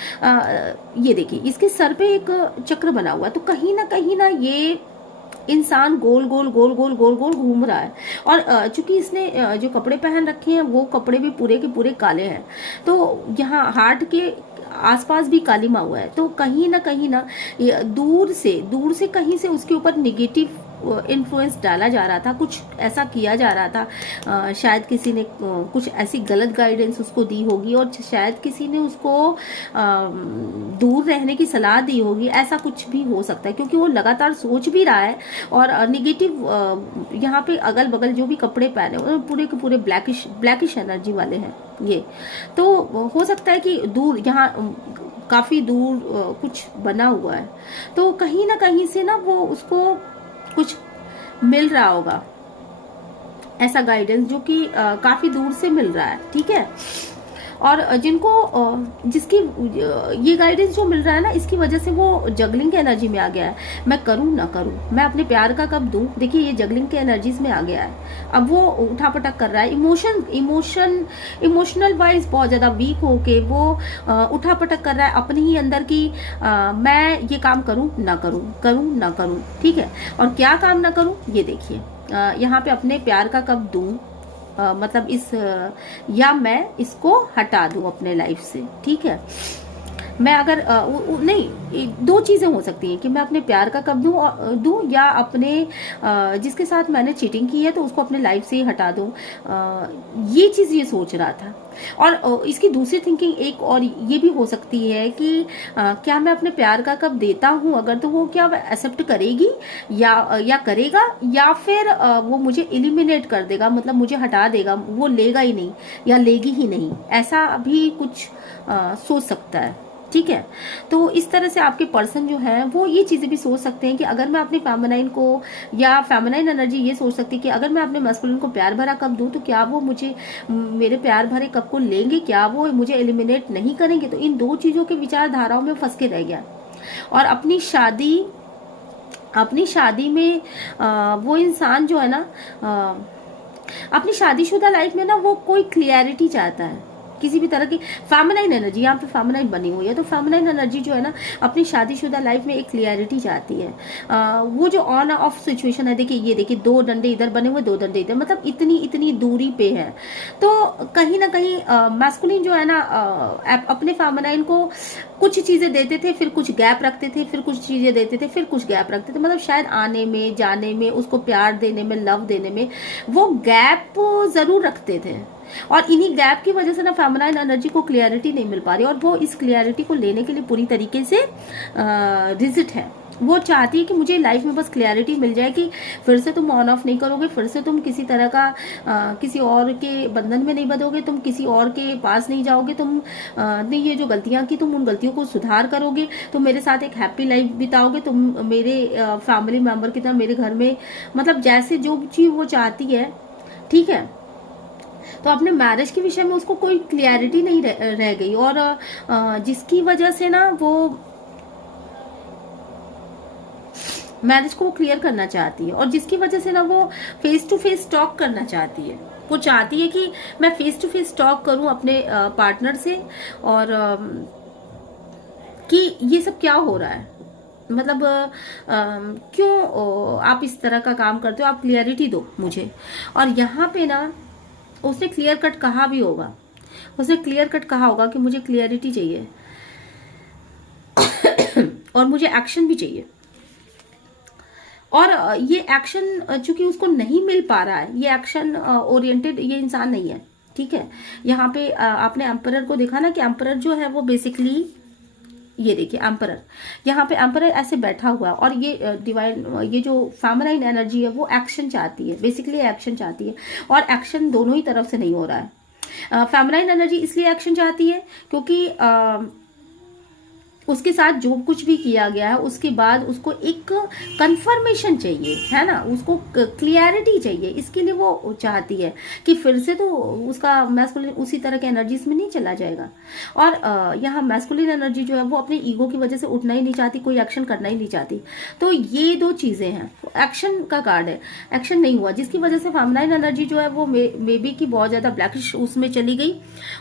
ये देखिए इसके सर पे एक चक्र बना हुआ है, तो कहीं ना ये इंसान गोल गोल गोल गोल गोल गोल घूम रहा है। और चूंकि इसने जो कपड़े पहन रखे हैं वो कपड़े भी पूरे के पूरे काले हैं, तो यहाँ हार्ट के आसपास भी कालीमा हुआ है। तो कहीं ना दूर से कहीं से उसके ऊपर निगेटिव इन्फ्लुएंस डाला जा रहा था, कुछ ऐसा किया जा रहा था। शायद किसी ने कुछ ऐसी गलत गाइडेंस उसको दी होगी, और शायद किसी ने उसको दूर रहने की सलाह दी होगी। ऐसा कुछ भी हो सकता है, क्योंकि वो लगातार सोच भी रहा है। और निगेटिव यहाँ पे अगल बगल जो भी कपड़े पहने वो पूरे के पूरे ब्लैकिश एनर्जी वाले हैं ये। तो हो सकता है कि दूर यहाँ काफी दूर कुछ बना हुआ है, तो कहीं ना कहीं से ना वो उसको कुछ मिल रहा होगा, ऐसा गाइडेंस जो कि काफी दूर से मिल रहा है, ठीक है। और जिनको जिसकी ये गाइडेंस जो मिल रहा है ना, इसकी वजह से वो जगलिंग के एनर्जी में आ गया है। मैं करूं ना करूं, मैं अपने प्यार का कब दूं। देखिए ये जगलिंग के एनर्जीज में आ गया है। अब वो उठापटक कर रहा है, इमोशनल वाइज बहुत ज्यादा वीक होके वो उठापटक कर रहा है अपने ही अंदर की मैं ये काम करूं ना करूं, ठीक है। और क्या काम ना करूं, ये देखिए यहाँ पे अपने प्यार का कब दूं, मतलब या मैं इसको हटा दूं अपने लाइफ से, ठीक है। मैं अगर नहीं, दो चीजें हो सकती हैं कि मैं अपने प्यार का कब दूं, या अपने जिसके साथ मैंने चीटिंग की है तो उसको अपने लाइफ से ही हटा दूं। ये चीज ये सोच रहा था। और इसकी दूसरी थिंकिंग एक और ये भी हो सकती है कि क्या मैं अपने प्यार का कब देता हूं अगर, तो वो क्या एक्सेप्ट करेगी या करेगा, या फिर वो मुझे इलिमिनेट कर देगा, मतलब मुझे हटा देगा, वो लेगा ही नहीं या लेगी ही नहीं, ऐसा भी कुछ सोच सकता है, ठीक है। तो इस तरह से आपके पर्सन जो है वो ये चीजें भी सोच सकते हैं कि अगर मैं अपने फेमिनाइन को, या फेमिनाइन एनर्जी ये सोच सकती है कि अगर मैं अपने मैस्कुलिन को प्यार भरा कब दूं, तो क्या वो मुझे मेरे प्यार भरे कब को लेंगे, क्या वो मुझे एलिमिनेट नहीं करेंगे। तो इन दो चीजों के विचारधाराओं में फंस के रह गया। और अपनी शादी में वो इंसान जो है ना, अपनी शादीशुदा लाइफ में ना वो कोई क्लियरिटी चाहता है, किसी भी तरह की फेमिनाइन एनर्जी यहाँ पे फेमिनाइन बनी हुई है। तो फेमिनाइन एनर्जी जो है ना अपनी शादीशुदा लाइफ में एक क्लियरिटी चाहती है। वो जो ऑन ऑफ सिचुएशन है, देखिए ये देखिए 2 डंडे इधर बने हुए, 2 डंडे इधर, मतलब इतनी दूरी पे है। तो कहीं ना कहीं मैस्कुलिन जो है ना अपने फेमिनाइन को कुछ चीजें देते थे, फिर कुछ गैप रखते थे, फिर कुछ चीजें देते थे, फिर कुछ गैप रखते थे, मतलब शायद आने में जाने में, उसको प्यार देने में, लव देने में वो गैप जरूर रखते थे। और इन्हीं गैप की वजह से ना फेमिनाइन एनर्जी को क्लियरिटी नहीं मिल पा रही, और वो इस क्लियरिटी को लेने के लिए पूरी तरीके से रिजिट है। वो चाहती है कि मुझे लाइफ में बस क्लियरिटी मिल जाए कि फिर से तुम ऑन ऑफ नहीं करोगे, फिर से तुम किसी तरह का किसी और के बंधन में नहीं बंधोगे, तुम किसी और के पास नहीं जाओगे, तुम नहीं ये जो गलतियां की तुम उन गलतियों को सुधार करोगे, तुम मेरे साथ एक हैप्पी लाइफ बिताओगे, तुम मेरे फैमिली मेंबर की तरह मेरे घर में, मतलब जैसे जो चीज वो चाहती है, ठीक है। तो अपने मैरिज के विषय में उसको कोई क्लियरिटी नहीं रह गई, और जिसकी वजह से ना वो मैरिज को क्लियर करना चाहती है, और जिसकी वजह से ना वो फेस टू फेस टॉक करना चाहती है। वो चाहती है कि मैं फेस टू फेस टॉक करूं अपने पार्टनर से, और कि ये सब क्या हो रहा है, मतलब क्यों आप इस तरह का काम करते हो, आप क्लियरिटी दो मुझे। और यहाँ पे ना उसने क्लियर कट कहा भी होगा, उसने क्लियर कट कहा होगा कि मुझे क्लियरिटी चाहिए और मुझे एक्शन भी चाहिए। और ये एक्शन चूंकि उसको नहीं मिल पा रहा है, ये एक्शन ओरिएंटेड ये इंसान नहीं है, ठीक है। यहाँ पे आपने एम्परर को देखा ना कि एम्परर जो है वो बेसिकली ये देखिए एम्परर, यहाँ पे एम्परर ऐसे बैठा हुआ है और ये डिवाइन, ये जो फेमिनाइन एनर्जी है वो एक्शन चाहती है, बेसिकली एक्शन चाहती है और एक्शन दोनों ही तरफ से नहीं हो रहा है। फेमिनाइन एनर्जी इसलिए एक्शन चाहती है क्योंकि उसके साथ जो कुछ भी किया गया है उसके बाद उसको एक कंफर्मेशन चाहिए, है ना, उसको क्लियरिटी चाहिए। इसके लिए वो चाहती है कि फिर से तो उसका मैस्कुलिन उसी तरह के एनर्जीज में नहीं चला जाएगा। और यहाँ मैस्कुलिन एनर्जी जो है वो अपने ईगो की वजह से उठना ही नहीं चाहती, कोई एक्शन करना ही नहीं चाहती। तो ये दो चीजें हैं, एक्शन का कार्ड है, एक्शन नहीं हुआ जिसकी वजह से फेमिनाइन एनर्जी जो है वो मे बी की बहुत ज्यादा ब्लैकिश उसमें चली गई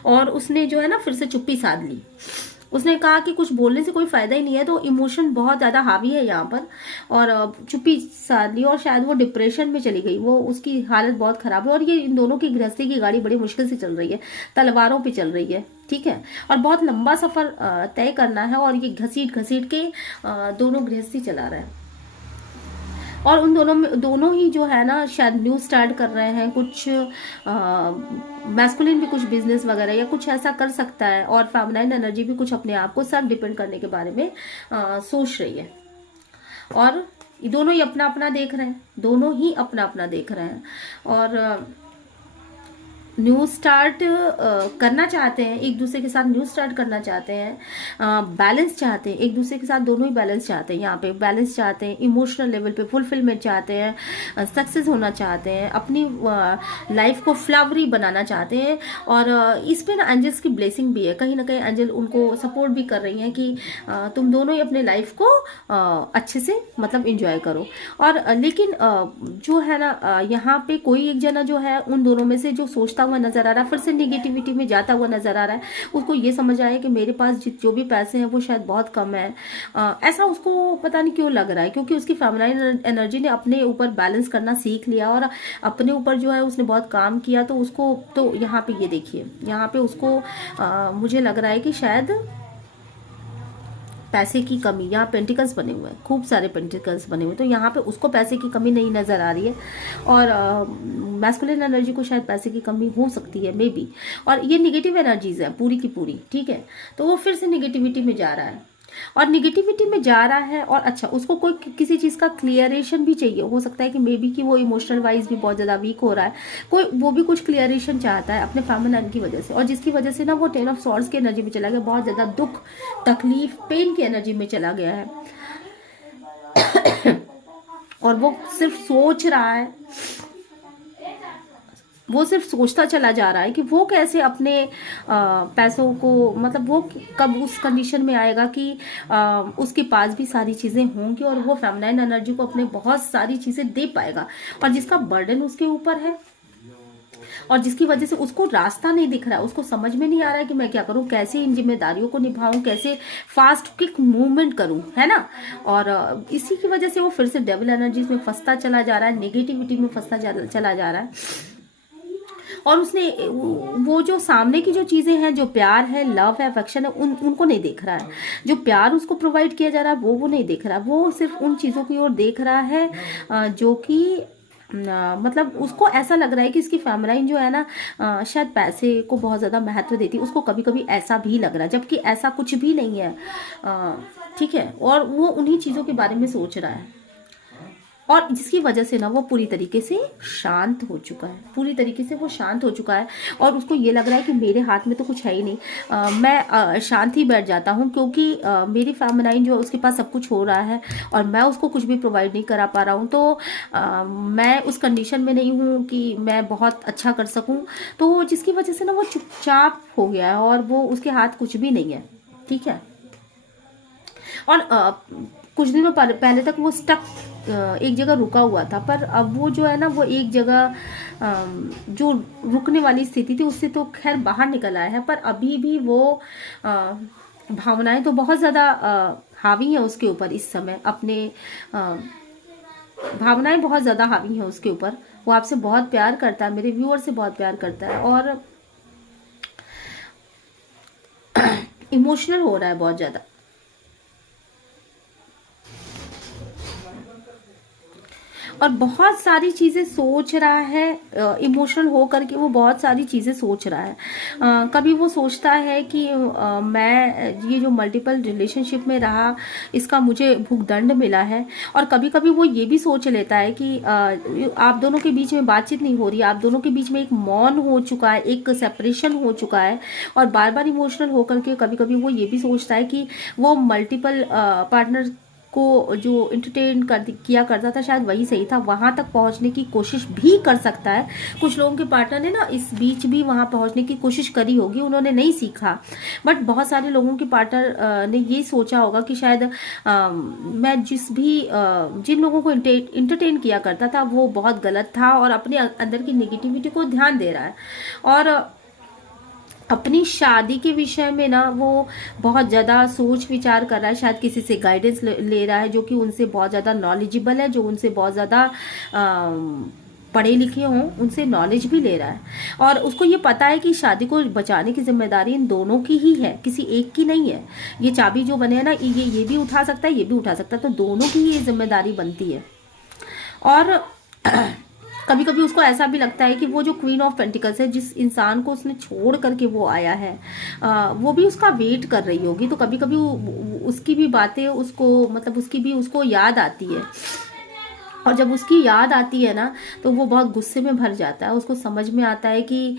और उसने जो है ना फिर से चुप्पी साध ली। उसने कहा कि कुछ बोलने से कोई फायदा ही नहीं है, तो इमोशन बहुत ज्यादा हावी है यहाँ पर और चुप्पी साध ली और शायद वो डिप्रेशन में चली गई, वो उसकी हालत बहुत खराब है। और ये इन दोनों की गृहस्थी की गाड़ी बड़ी मुश्किल से चल रही है, तलवारों पे चल रही है, ठीक है, और बहुत लंबा सफर तय करना है और ये घसीट घसीट के दोनों गृहस्थी चला रहे हैं। और उन दोनों ही जो है ना शायद न्यू स्टार्ट कर रहे हैं, कुछ मैस्कुलिन भी कुछ बिजनेस वगैरह या कुछ ऐसा कर सकता है और फेमिनाइन एनर्जी भी कुछ अपने आप को सेल्फ डिपेंड करने के बारे में सोच रही है। और दोनों ही अपना अपना देख रहे हैं, दोनों ही अपना अपना देख रहे हैं और न्यू स्टार्ट करना चाहते हैं, एक दूसरे के साथ न्यू स्टार्ट करना चाहते हैं, बैलेंस चाहते हैं, एक दूसरे के साथ दोनों ही बैलेंस चाहते हैं। यहाँ पे बैलेंस चाहते हैं, इमोशनल लेवल पे फुलफिलमेंट चाहते हैं, सक्सेस होना चाहते हैं, अपनी लाइफ को फ्लावरी बनाना चाहते हैं। और इस पे ना एंजल्स की ब्लेसिंग भी है, कहीं ना कहीं एंजल उनको सपोर्ट भी कर रही हैं कि तुम दोनों ही अपने लाइफ को अच्छे से मतलब इंजॉय करो। और लेकिन जो है ना यहाँ पे कोई एक जना जो है उन दोनों में से जो सोचता हुआ नजर आ रहा है, फिर से निगेटिविटी में जाता हुआ नजर आ रहा है। उसको ये समझ आया कि मेरे पास जो भी पैसे हैं वो शायद बहुत कम है, ऐसा उसको पता नहीं क्यों लग रहा है, क्योंकि उसकी फेमिनाइन एनर्जी ने अपने ऊपर बैलेंस करना सीख लिया और अपने ऊपर जो है उसने बहुत काम किया। तो उसको तो यहाँ पे ये देखिए, यहाँ पे उसको मुझे लग रहा है कि शायद पैसे की कमी, यहाँ पेंटिकल्स बने हुए हैं, खूब सारे पेंटिकल्स बने हुए हैं, तो यहाँ पे उसको पैसे की कमी नहीं नजर आ रही है और मैस्कुलिन एनर्जी को शायद पैसे की कमी हो सकती है मे बी। और ये निगेटिव एनर्जीज है पूरी की पूरी, ठीक है, तो वो फिर से निगेटिविटी में जा रहा है और निगेटिविटी में जा रहा है। और अच्छा, उसको कोई किसी चीज का क्लियरेशन भी चाहिए, हो सकता है कि मे बी कि वो इमोशनल वाइज भी बहुत ज्यादा वीक हो रहा है, कोई वो भी कुछ क्लियरेशन चाहता है अपने फेमिनाइन की वजह से, और जिसकी वजह से ना वो 10 ऑफ सॉर्ड्स की एनर्जी में चला गया, बहुत ज्यादा दुख तकलीफ पेन की एनर्जी में चला गया है और वो सिर्फ सोच रहा है, वो सिर्फ सोचता चला जा रहा है कि वो कैसे अपने पैसों को, मतलब वो कब उस कंडीशन में आएगा कि उसके पास भी सारी चीजें होंगी और वो फेमिनाइन एनर्जी को अपने बहुत सारी चीजें दे पाएगा, और जिसका बर्डन उसके ऊपर है और जिसकी वजह से उसको रास्ता नहीं दिख रहा है, उसको समझ में नहीं आ रहा है कि मैं क्या करूं, कैसे इन जिम्मेदारियों को निभाऊं, कैसे फास्ट क्विक मूवमेंट करूं, है ना। और इसी की वजह से वो फिर से डेविल एनर्जीज में फंसता चला जा रहा है, नेगेटिविटी में फंसता चला जा रहा है। और उसने वो जो सामने की जो चीजें हैं, जो प्यार है, लव है, अफेक्शन है, उनको नहीं देख रहा है। जो प्यार उसको प्रोवाइड किया जा रहा है वो नहीं देख रहा है, वो सिर्फ उन चीजों की ओर देख रहा है जो कि मतलब उसको ऐसा लग रहा है कि इसकी फेमिनाइन जो है ना शायद पैसे को बहुत ज्यादा महत्व देती है, उसको कभी कभी ऐसा भी लग रहा है, जबकि ऐसा कुछ भी नहीं है, ठीक है। और वो उन्हीं चीजों के बारे में सोच रहा है और जिसकी वजह से ना वो पूरी तरीके से शांत हो चुका है, पूरी तरीके से वो शांत हो चुका है और उसको ये लग रहा है कि मेरे हाथ में तो कुछ है ही नहीं, मैं शांत ही बैठ जाता हूँ, क्योंकि मेरी फेमिनाइन जो है उसके पास सब कुछ हो रहा है और मैं उसको कुछ भी प्रोवाइड नहीं करा पा रहा हूँ, तो मैं उस कंडीशन में नहीं हूँ कि मैं बहुत अच्छा कर सकूँ। तो जिसकी वजह से ना वो चुपचाप हो गया है और वो उसके हाथ कुछ भी नहीं है, ठीक है। और कुछ दिनों पहले तक वो स्टक एक जगह रुका हुआ था, पर अब वो जो है ना वो एक जगह जो रुकने वाली स्थिति थी उससे तो खैर बाहर निकल आया है, पर अभी भी वो भावनाएं तो बहुत ज्यादा हावी हैं उसके ऊपर इस समय, अपने भावनाएं बहुत ज्यादा हावी हैं उसके ऊपर। वो आपसे बहुत प्यार करता है, मेरे व्यूअर से बहुत प्यार करता है और इमोशनल हो रहा है बहुत ज्यादा। और बहुत सारी चीजें सोच रहा है, इमोशनल हो करके वो बहुत सारी चीजें सोच रहा है। कभी वो सोचता है कि मैं ये जो मल्टीपल रिलेशनशिप में रहा इसका मुझे भुगदंड मिला है। और कभी कभी वो ये भी सोच लेता है कि आप दोनों के बीच में बातचीत नहीं हो रही, आप दोनों के बीच में एक मौन हो चुका है, एक सेपरेशन हो चुका है। और बार बार इमोशनल होकर के कभी कभी वो ये भी सोचता है कि वो मल्टीपल पार्टनर को जो इंटरटेन किया करता था शायद वही सही था, वहां तक पहुंचने की कोशिश भी कर सकता है। कुछ लोगों के पार्टनर ने ना इस बीच भी वहां पहुंचने की कोशिश करी होगी, उन्होंने नहीं सीखा। बट बहुत सारे लोगों के पार्टनर ने ये सोचा होगा कि शायद मैं जिन लोगों को इंटरटेन किया करता था वो बहुत गलत था और अपने अंदर की नेगेटिविटी को ध्यान दे रहा है। और अपनी शादी के विषय में ना वो बहुत ज़्यादा सोच विचार कर रहा है, शायद किसी से गाइडेंस ले रहा है जो कि उनसे बहुत ज़्यादा नॉलेजेबल है, जो उनसे बहुत ज़्यादा पढ़े लिखे हों, उनसे नॉलेज भी ले रहा है। और उसको ये पता है कि शादी को बचाने की जिम्मेदारी इन दोनों की ही है, किसी एक की नहीं है। ये चाबी जो बने है ना, ये भी उठा सकता है, ये भी उठा सकता है, तो दोनों की ही ये जिम्मेदारी बनती है। और कभी कभी उसको ऐसा भी लगता है कि वो जो क्वीन ऑफ पेंटिकल्स है, जिस इंसान को उसने छोड़ करके वो आया है, वो भी उसका वेट कर रही होगी। तो कभी कभी उसकी भी बातें उसको, मतलब उसकी भी उसको याद आती है। और जब उसकी याद आती है ना तो वो बहुत गुस्से में भर जाता है। उसको समझ में आता है कि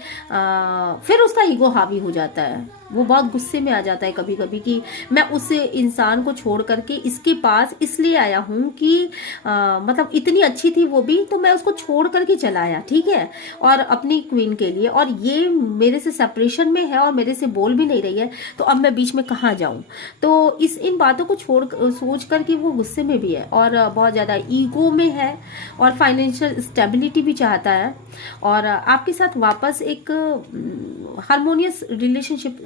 फिर उसका ईगो हावी हो जाता है, वो बहुत गुस्से में आ जाता है कभी कभी कि मैं उस इंसान को छोड़ करके इसके पास इसलिए आया हूँ कि मतलब इतनी अच्छी थी वो भी, तो मैं उसको छोड़ करके चला आया, ठीक है, और अपनी क्वीन के लिए। और ये मेरे से सेपरेशन में है और मेरे से बोल भी नहीं रही है, तो अब मैं बीच में कहाँ जाऊँ। तो इन बातों को सोच करके वो गुस्से में भी है और बहुत ज़्यादा ईगो में है और फाइनेंशियल स्टेबिलिटी भी चाहता है। और आपके साथ वापस एक हारमोनियस रिलेशनशिप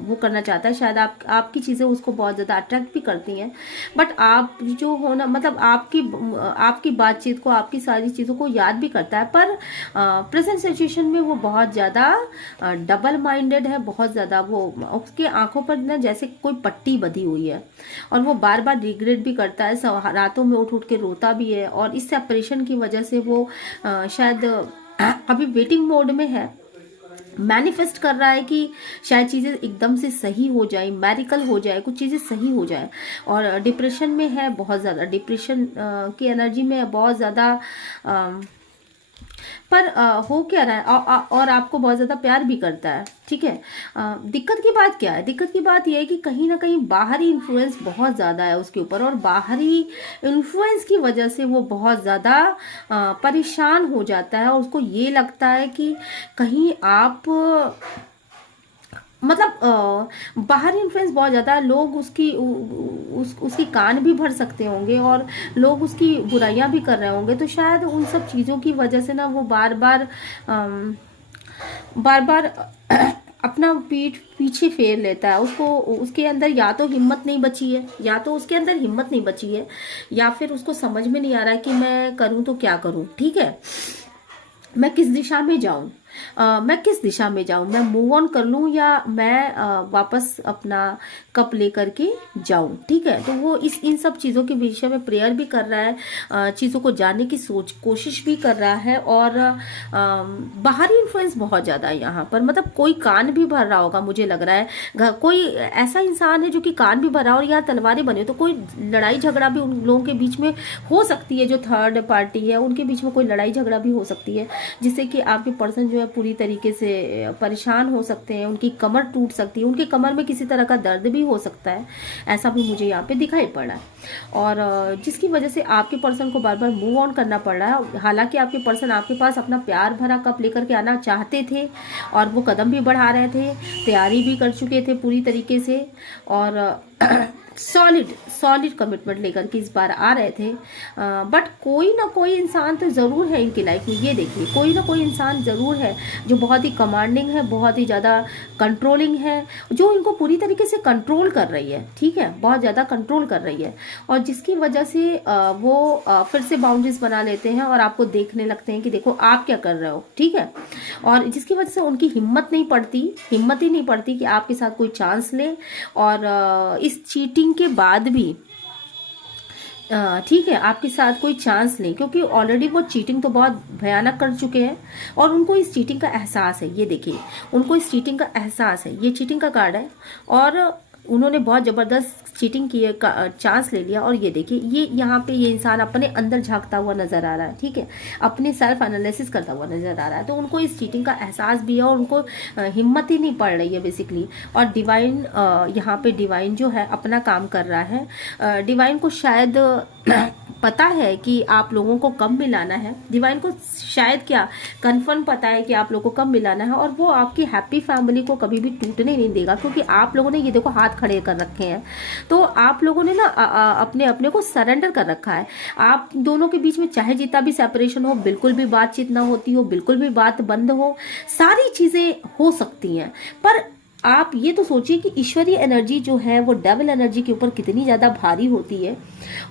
वो करना चाहता है। शायद आपकी चीज़ें उसको बहुत ज़्यादा अट्रैक्ट भी करती हैं, बट आप जो हो ना, मतलब आपकी बातचीत को, आपकी सारी चीज़ों को याद भी करता है। पर प्रेजेंट सिचुएशन में वो बहुत ज़्यादा डबल माइंडेड है, बहुत ज़्यादा वो, उसके आंखों पर ना जैसे कोई पट्टी बंधी हुई है और वो बार बार रिग्रेट भी करता है, रातों में उठ उठ के रोता भी है। और इस सेपरेशन की वजह से वो शायद अभी वेटिंग मोड में है, मैनिफेस्ट कर रहा है कि शायद चीज़ें एकदम से सही हो जाए, मैरिकल हो जाए, कुछ चीज़ें सही हो जाए। और डिप्रेशन में है, बहुत ज़्यादा डिप्रेशन की एनर्जी में है, बहुत ज़्यादा। पर हो क्या रहा है, और आपको बहुत ज़्यादा प्यार भी करता है, ठीक है। दिक्कत की बात क्या है? दिक्कत की बात यह है कि कहीं ना कहीं बाहरी इन्फ्लुएंस बहुत ज़्यादा है उसके ऊपर, और बाहरी इन्फ्लुएंस की वजह से वो बहुत ज़्यादा परेशान हो जाता है। और उसको ये लगता है कि कहीं आप, मतलब बाहरी इन्फ्लुएंस बहुत ज़्यादा है, लोग उसकी कान भी भर सकते होंगे और लोग उसकी बुराइयां भी कर रहे होंगे। तो शायद उन सब चीज़ों की वजह से ना वो बार बार अपना पीछे फेर लेता है। उसको उसके अंदर या तो हिम्मत नहीं बची है, या फिर उसको समझ में नहीं आ रहा है कि मैं करूं तो क्या करूं, ठीक है, मैं किस दिशा में जाऊं, मैं मूव ऑन कर लूं या मैं वापस अपना कप लेकर के जाऊं, ठीक है। तो वो इन सब चीज़ों के विषय में प्रेयर भी कर रहा है, चीज़ों को जानने की कोशिश भी कर रहा है। और बाहरी इन्फ्लुएंस बहुत ज़्यादा है यहाँ पर, मतलब कोई कान भी भर रहा होगा, मुझे लग रहा है कोई ऐसा इंसान है जो कि कान भी भर रहा है। और यहाँ तलवारें बनी, तो कोई लड़ाई झगड़ा भी उन लोगों के बीच में हो सकती है, जो थर्ड पार्टी है उनके बीच में कोई लड़ाई झगड़ा भी हो सकती है, जिससे कि आपके पर्सन जो है पूरी तरीके से परेशान हो सकते हैं, उनकी कमर टूट सकती है, उनके कमर में किसी तरह का दर्द भी हो सकता है, ऐसा भी मुझे यहाँ पे दिखाई पड़ रहा है। और जिसकी वजह से आपके पर्सन को बार बार मूव ऑन करना पड़ रहा है। हालांकि आपके पर्सन आपके पास अपना प्यार भरा कप लेकर के आना चाहते थे और वो कदम भी बढ़ा रहे थे, तैयारी भी कर चुके थे पूरी तरीके से, और सॉलिड कमिटमेंट लेकर के इस बार आ रहे थे। बट कोई ना कोई इंसान तो ज़रूर है इनकी लाइफ में, ये देखिए, कोई ना कोई इंसान ज़रूर है जो बहुत ही कमांडिंग है, बहुत ही ज़्यादा कंट्रोलिंग है, जो इनको पूरी तरीके से कंट्रोल कर रही है, ठीक है, बहुत ज़्यादा कंट्रोल कर रही है। और जिसकी वजह से वो फिर से बाउंड्रीज बना लेते हैं और आपको देखने लगते हैं कि देखो आप क्या कर रहे हो, ठीक है। और जिसकी वजह से उनकी हिम्मत ही नहीं पड़ती कि आपके साथ कोई चांस ले। और इस चीटिंग के बाद भी ठीक है, आपके साथ कोई चांस लें, क्योंकि ऑलरेडी वो चीटिंग तो बहुत भयानक कर चुके हैं और उनको इस चीटिंग का एहसास है। ये देखिए, उनको इस चीटिंग का एहसास है, ये चीटिंग का कार्ड है और उन्होंने बहुत जबरदस्त चीटिंग की चांस ले लिया। और ये देखिए, ये यहाँ पे ये इंसान अपने अंदर झांकता हुआ नजर आ रहा है, ठीक है, अपने सेल्फ एनालिसिस करता हुआ नजर आ रहा है। तो उनको इस चीटिंग का एहसास भी है और उनको हिम्मत ही नहीं पड़ रही है बेसिकली। और डिवाइन, यहाँ पे डिवाइन जो है अपना काम कर रहा है। डिवाइन को शायद पता है कि आप लोगों को कब मिलाना है, डिवाइन को शायद क्या कंफर्म पता है कि आप लोगों को कब मिलाना है, और वो आपकी हैप्पी फैमिली को कभी भी टूटने नहीं देगा। क्योंकि आप लोगों ने ये देखो हाथ खड़े कर रखे हैं, तो आप लोगों ने ना अपने अपने को सरेंडर कर रखा है। आप दोनों के बीच में चाहे जितना भी सेपरेशन हो, बिल्कुल भी बातचीत ना होती हो, बिल्कुल भी बात बंद हो, सारी चीजें हो सकती हैं। पर आप ये तो सोचिए कि ईश्वरीय एनर्जी जो है वो डेविल एनर्जी के ऊपर कितनी ज्यादा भारी होती है।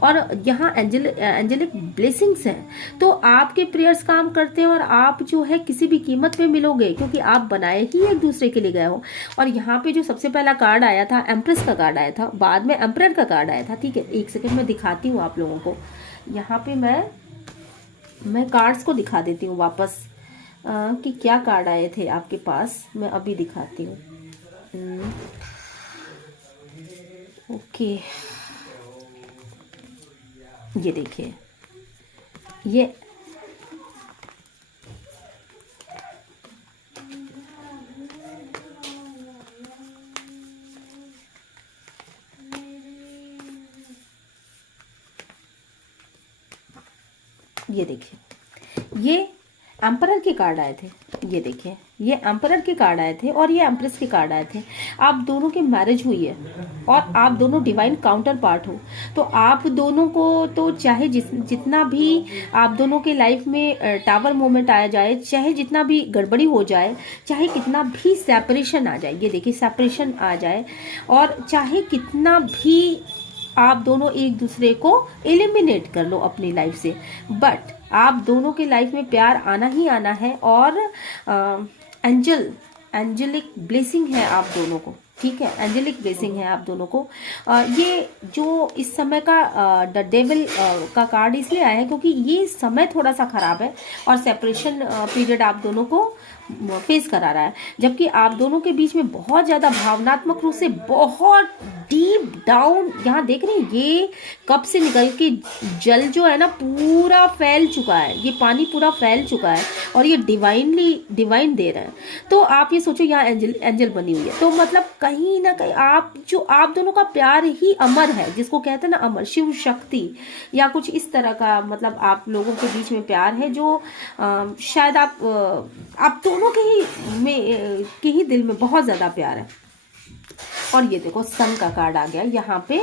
और यहाँ एंजेलिक ब्लेसिंग्स हैं, तो आपके प्रेयर्स काम करते हैं और आप जो है किसी भी कीमत पे मिलोगे, क्योंकि आप बनाए ही एक दूसरे के लिए गए हो। और यहाँ पे जो सबसे पहला कार्ड आया था, एम्प्रेस का कार्ड आया था, बाद में एम्परर का कार्ड आया था, ठीक है। एक सेकेंड में दिखाती हूँ आप लोगों को। यहाँ पे मैं कार्ड्स को दिखा देती हूँ वापस कि क्या कार्ड आए थे आपके पास, मैं अभी दिखाती हूँ। ओके, ये देखिए, ये देखिए, ये एम्परर के कार्ड आए थे। ये देखिए, ये एम्परर के कार्ड आए थे और ये एम्प्रेस के कार्ड आए थे। आप दोनों की मैरिज हुई है और आप दोनों डिवाइन काउंटर पार्ट हो। तो आप दोनों को तो चाहे जितना भी आप दोनों के लाइफ में टावर मोमेंट आया जाए, चाहे जितना भी गड़बड़ी हो जाए, चाहे कितना भी सेपरेशन आ जाए, ये देखिए सेपरेशन आ जाए, और चाहे कितना भी आप दोनों एक दूसरे को एलिमिनेट कर लो अपनी लाइफ से, बट आप दोनों के लाइफ में प्यार आना ही आना है। और एंजेलिक ब्लेसिंग है आप दोनों को, ठीक है, एंजेलिक ब्लेसिंग है आप दोनों को। ये जो इस समय का द डेविल का कार्ड इसलिए आया है क्योंकि ये समय थोड़ा सा खराब है और सेपरेशन पीरियड आप दोनों को फेस करा रहा है। जबकि आप दोनों के बीच में बहुत ज़्यादा भावनात्मक रूप से बहुत डीप डाउन, यहाँ देख रहे हैं ये कब से निकल के जल जो है ना पूरा फैल चुका है, ये पानी पूरा फैल चुका है और ये डिवाइन दे रहा है। तो आप ये सोचो यहाँ एंजल बनी हुई है, तो मतलब कहीं ना कहीं आप दोनों का प्यार ही अमर है, जिसको कहते हैं ना अमर, शिव शक्ति या कुछ इस तरह का, मतलब आप लोगों के बीच में प्यार है जो शायद आप दोनों के ही दिल में बहुत ज्यादा प्यार है। और ये देखो सन का कार्ड आ गया यहाँ पे,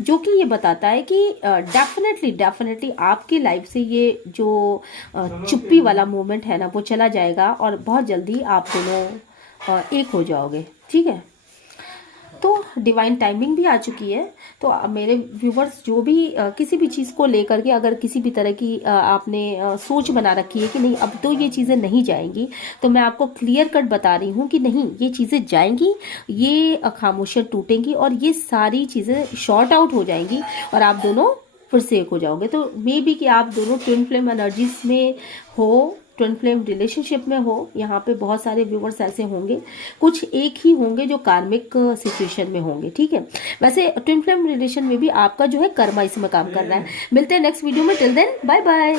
जो कि ये बताता है कि डेफिनेटली आपकी लाइफ से ये जो चुप्पी वाला मोमेंट है ना वो चला जाएगा और बहुत जल्दी आप दोनों एक हो जाओगे, ठीक है। तो डिवाइन टाइमिंग भी आ चुकी है। तो मेरे व्यूवर्स जो भी किसी भी चीज़ को लेकर के अगर किसी भी तरह की आपने सोच बना रखी है कि नहीं अब तो ये चीज़ें नहीं जाएंगी, तो मैं आपको क्लियर कट बता रही हूँ कि नहीं, ये चीज़ें जाएंगी, ये खामोशियाँ टूटेंगी और ये सारी चीज़ें शॉर्ट आउट हो जाएंगी और आप दोनों फिर से एक हो जाओगे। तो मे बी कि आप दोनों ट्विन फ्लेम एनर्जीज में हो, ट्विन फ्लेम रिलेशनशिप में हो। यहाँ पे बहुत सारे व्यूवर्स ऐसे होंगे, कुछ एक ही होंगे जो कार्मिक सिचुएशन में होंगे, ठीक है। वैसे ट्विन फ्लेम रिलेशन में भी आपका जो है कर्मा इसमें काम कर रहा है। मिलते हैं नेक्स्ट वीडियो में, टिल देन बाय बाय।